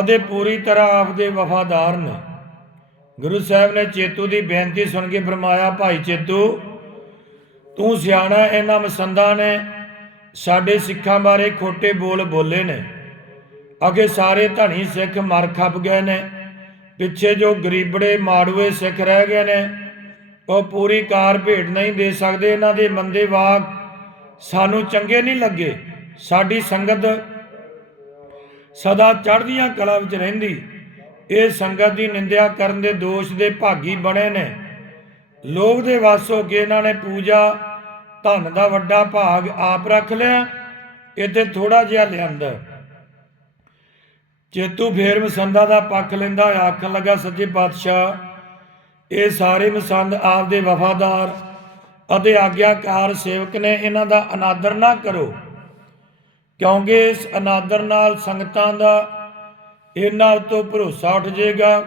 ਅਤੇ ਪੂਰੀ ਤਰ੍ਹਾਂ ਆਪਦੇ ਵਫਾਦਾਰ ਨੇ। ਗੁਰੂ ਸਾਹਿਬ ਨੇ ਚੇਤੂ ਦੀ ਬੇਨਤੀ ਸੁਣ ਕੇ ਫਰਮਾਇਆ, ਭਾਈ ਚੇਤੂ, ਤੂੰ ਸਿਆਣਾ ਇਹਨਾਂ ਮਸੰਦਾਂ ਨੇ ਸਾਡੇ ਸਿੱਖਾਂ ਬਾਰੇ ਖੋਟੇ ਬੋਲ ਬੋਲੇ ਨੇ। ਅਗੇ ਸਾਰੇ ਧਨੀ ਸਿੱਖ ਮਰ ਖੱਪ ਗਏ ਨੇ। ਪਿੱਛੇ ਜੋ ਗਰੀਬੜੇ ਮਾੜੂਏ ਸਿੱਖ ਰਹਿ ਗਏ ਨੇ, ਉਹ ਪੂਰੀ ਕਾਰ ਭੇਟ ਨਹੀਂ ਦੇ ਸਕਦੇ। ਇਹਨਾਂ ਦੇ ਮੰਦੇ ਵਾਕ ਸਾਨੂੰ ਚੰਗੇ ਨਹੀਂ ਲੱਗੇ। ਸਾਡੀ ਸੰਗਤ ਸਦਾ ਚੜ੍ਹਦੀਆਂ ਕਲਾ ਵਿੱਚ ਰਹਿੰਦੀ। ਇਹ ਸੰਗਤ ਦੀ ਨਿੰਦਿਆ ਕਰਨ ਦੇ ਦੋਸ਼ ਦੇ ਭਾਗੀ ਬਣੇ ਨੇ। ਲੋਭ ਦੇ ਵਸ ਹੋ ਕੇ ਇਹਨਾਂ ਨੇ ਪੂਜਾ, ਧਨ ਦਾ ਵੱਡਾ ਭਾਗ ਆਪ ਰੱਖ ਲਿਆ। ਇੱਥੇ ਥੋੜਾ ਜਿਹਾ ਲਿਆਂਦਾ। ਚੇਤੂ ਫੇਰ ਮਸੰਦਾ ਦਾ ਪੱਖ ਲੈਂਦਾ ਹੋਇਆ ਆਖਣ ਲੱਗਾ, ਸੱਚੇ ਪਾਤਸ਼ਾਹ, ਇਹ ਸਾਰੇ ਮਸੰਦ ਆਪਦੇ ਵਫਾਦਾਰ ਅਤੇ ਆਗਿਆਕਾਰ ਸੇਵਕ ਨੇ ਇਹਨਾਂ ਦਾ ਅਨਾਦਰ ਨਾ ਕਰੋ, ਕਿਉਂਕਿ ਇਸ ਅਨਾਦਰ ਨਾਲ ਸੰਗਤਾਂ ਦਾ ਇਹਨਾਂ ਤੋਂ ਭਰੋਸਾ ਉੱਠ ਜਾਏਗਾ।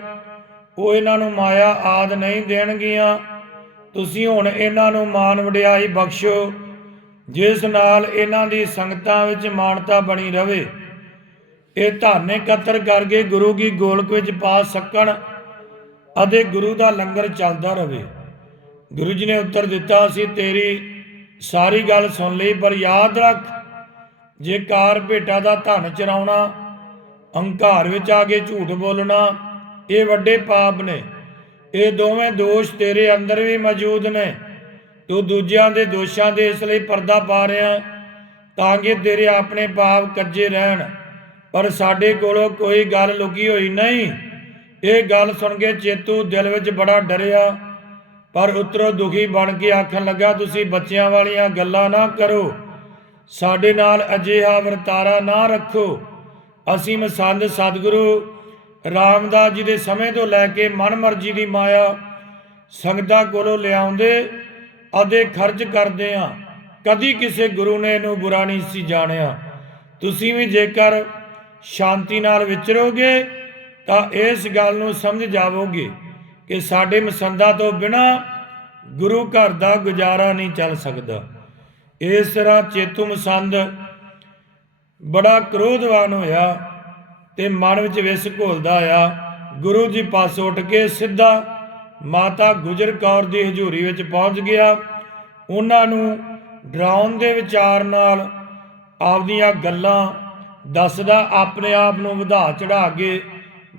ਉਹ ਇਹਨਾਂ ਨੂੰ ਮਾਇਆ ਆਦ ਨਹੀਂ ਦੇਣਗੀਆਂ। ਤੁਸੀਂ ਹੁਣ ਇਹਨਾਂ ਨੂੰ ਮਾਨ ਵਡਿਆਈ ਬਖਸ਼ੋ, ਜਿਸ ਨਾਲ ਇਹਨਾਂ ਦੀ ਸੰਗਤਾਂ ਵਿੱਚ ਮਾਨਤਾ ਬਣੀ ਰਹੇ ਇਹ ਧਨ ਇਕੱਤਰ ਕਰਕੇ ਗੁਰੂ ਕੀ ਗੋਲਕ ਵਿੱਚ ਪਾ ਸਕਣ ਅਤੇ ਗੁਰੂ ਦਾ ਲੰਗਰ ਚੱਲਦਾ ਰਹੇ। ਗੁਰੂ ਜੀ ਨੇ ਉੱਤਰ ਦਿੱਤਾ ਸੀ ਤੇਰੀ ਸਾਰੀ ਗੱਲ ਸੁਣ ਲਈ, ਪਰ ਯਾਦ ਰੱਖ, ਜੇ ਕਾਰ ਭੇਟਾ ਦਾ ਧਨ ਚਰਾਉਣਾ ਹੰਕਾਰ ਵਿੱਚ ਆ ਕੇ ਝੂਠ ਬੋਲਣਾ, ਇਹ ਵੱਡੇ ਪਾਪ ਨੇ। ਇਹ ਦੋਵੇਂ ਦੋਸ਼ ਤੇਰੇ ਅੰਦਰ ਵੀ ਮੌਜੂਦ ਨੇ। ਤੂੰ ਦੂਜਿਆਂ ਦੇ ਦੋਸ਼ਾਂ ਦੇ ਇਸ ਲਈ ਪਰਦਾ ਪਾ ਰਿਹਾ, ਤਾਂ ਕਿ ਤੇਰੇ ਆਪਣੇ ਪਾਪ ਕੱਜੇ ਰਹਿਣ। ਪਰ ਸਾਡੇ ਕੋਲੋਂ ਕੋਈ ਗੱਲ ਲੁਕੀ ਹੋਈ ਨਹੀਂ। ਇਹ ਗੱਲ ਸੁਣ ਕੇ ਚੇਤੂ ਦਿਲ ਵਿੱਚ ਬੜਾ ਡਰਿਆ। ਪਰ ਉਤਰੋ ਦੁਖੀ ਬਣ ਕੇ ਆਖਣ ਲੱਗਾ, ਤੁਸੀਂ ਬੱਚਿਆਂ ਵਾਲੀਆਂ ਗੱਲਾਂ ਨਾ ਕਰੋ। ਸਾਡੇ ਨਾਲ ਅਜਿਹਾ ਵਰਤਾਰਾ ਨਾ ਰੱਖੋ। ਅਸੀਂ ਮਸੰਦ ਸਤਿਗੁਰੂ ਰਾਮਦਾਸ ਜੀ ਦੇ ਸਮੇਂ ਤੋਂ ਲੈ ਕੇ ਮਨਮਰਜ਼ੀ ਦੀ ਮਾਇਆ ਸੰਗਤਾਂ ਕੋਲੋਂ ਲਿਆਉਂਦੇ ਅਤੇ ਖਰਚ ਕਰਦੇ ਆ ਕਦੀ ਕਿਸੇ ਗੁਰੂ ਨੇ ਇਹਨੂੰ ਬੁਰਾ ਨਹੀਂ ਸੀ ਜਾਣਿਆ। ਤੁਸੀਂ ਵੀ ਜੇਕਰ ਸ਼ਾਂਤੀ ਨਾਲ ਵਿਚਰੋਗੇ ਤਾਂ ਇਸ ਗੱਲ ਨੂੰ ਸਮਝ ਜਾਵੋਗੇ ਕਿ ਸਾਡੇ ਮਸੰਦਾਂ ਤੋਂ ਬਿਨਾ ਗੁਰੂ ਘਰ ਦਾ ਗੁਜ਼ਾਰਾ ਨਹੀਂ ਚੱਲ ਸਕਦਾ। ਇਸ ਤਰ੍ਹਾਂ ਚੇਤੂ ਮਸੰਦ ਬੜਾ ਕ੍ਰੋਧਵਾਨ ਹੋਇਆ ਤੇ ਮਨ ਵਿੱਚ ਵਿਸ ਘੋਲਦਾ ਆਇਆ। ਗੁਰੂ ਜੀ ਪਾਸ ਉੱਠ ਕੇ ਸਿੱਧਾ ਮਾਤਾ ਗੁਜਰ ਕੌਰ ਦੀ ਹਜ਼ੂਰੀ ਵਿੱਚ ਪਹੁੰਚ ਗਿਆ। ਉਹਨਾਂ ਨੂੰ ਡਰਾਉਣ ਦੇ ਵਿਚਾਰ ਨਾਲ ਆਪਦੀਆਂ ਗੱਲਾਂ ਦੱਸਦਾ, ਆਪਣੇ ਆਪ ਨੂੰ ਵਧਾ ਚੜਾ ਕੇ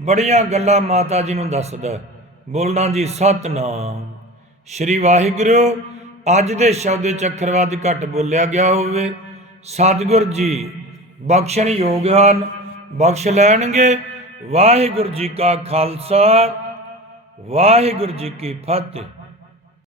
ਬੜੀਆਂ ਗੱਲਾਂ ਮਾਤਾ ਜੀ ਨੂੰ ਦੱਸਦਾ। ਬੋਲਣਾ ਜੀ, ਸਤਨਾਮ। ਸ਼੍ਰੀ ਵਾਹਿਗੁਰੂ, ਅੱਜ ਦੇ ਸ਼ਬਦ ਚੱਕਰਵਾਦ ਘੱਟ ਬੋਲਿਆ ਗਿਆ ਹੋਵੇ। ਸਤਿਗੁਰ ਜੀ, ਬਖਸ਼ਣ ਯੋਗ ਹਨ, ਬਖਸ਼ ਲੈਣਗੇ। ਵਾਹਿਗੁਰੂ ਜੀ ਕਾ ਖਾਲਸਾ, ਵਾਹਿਗੁਰੂ ਜੀ ਕੀ ਫਤਿਹ।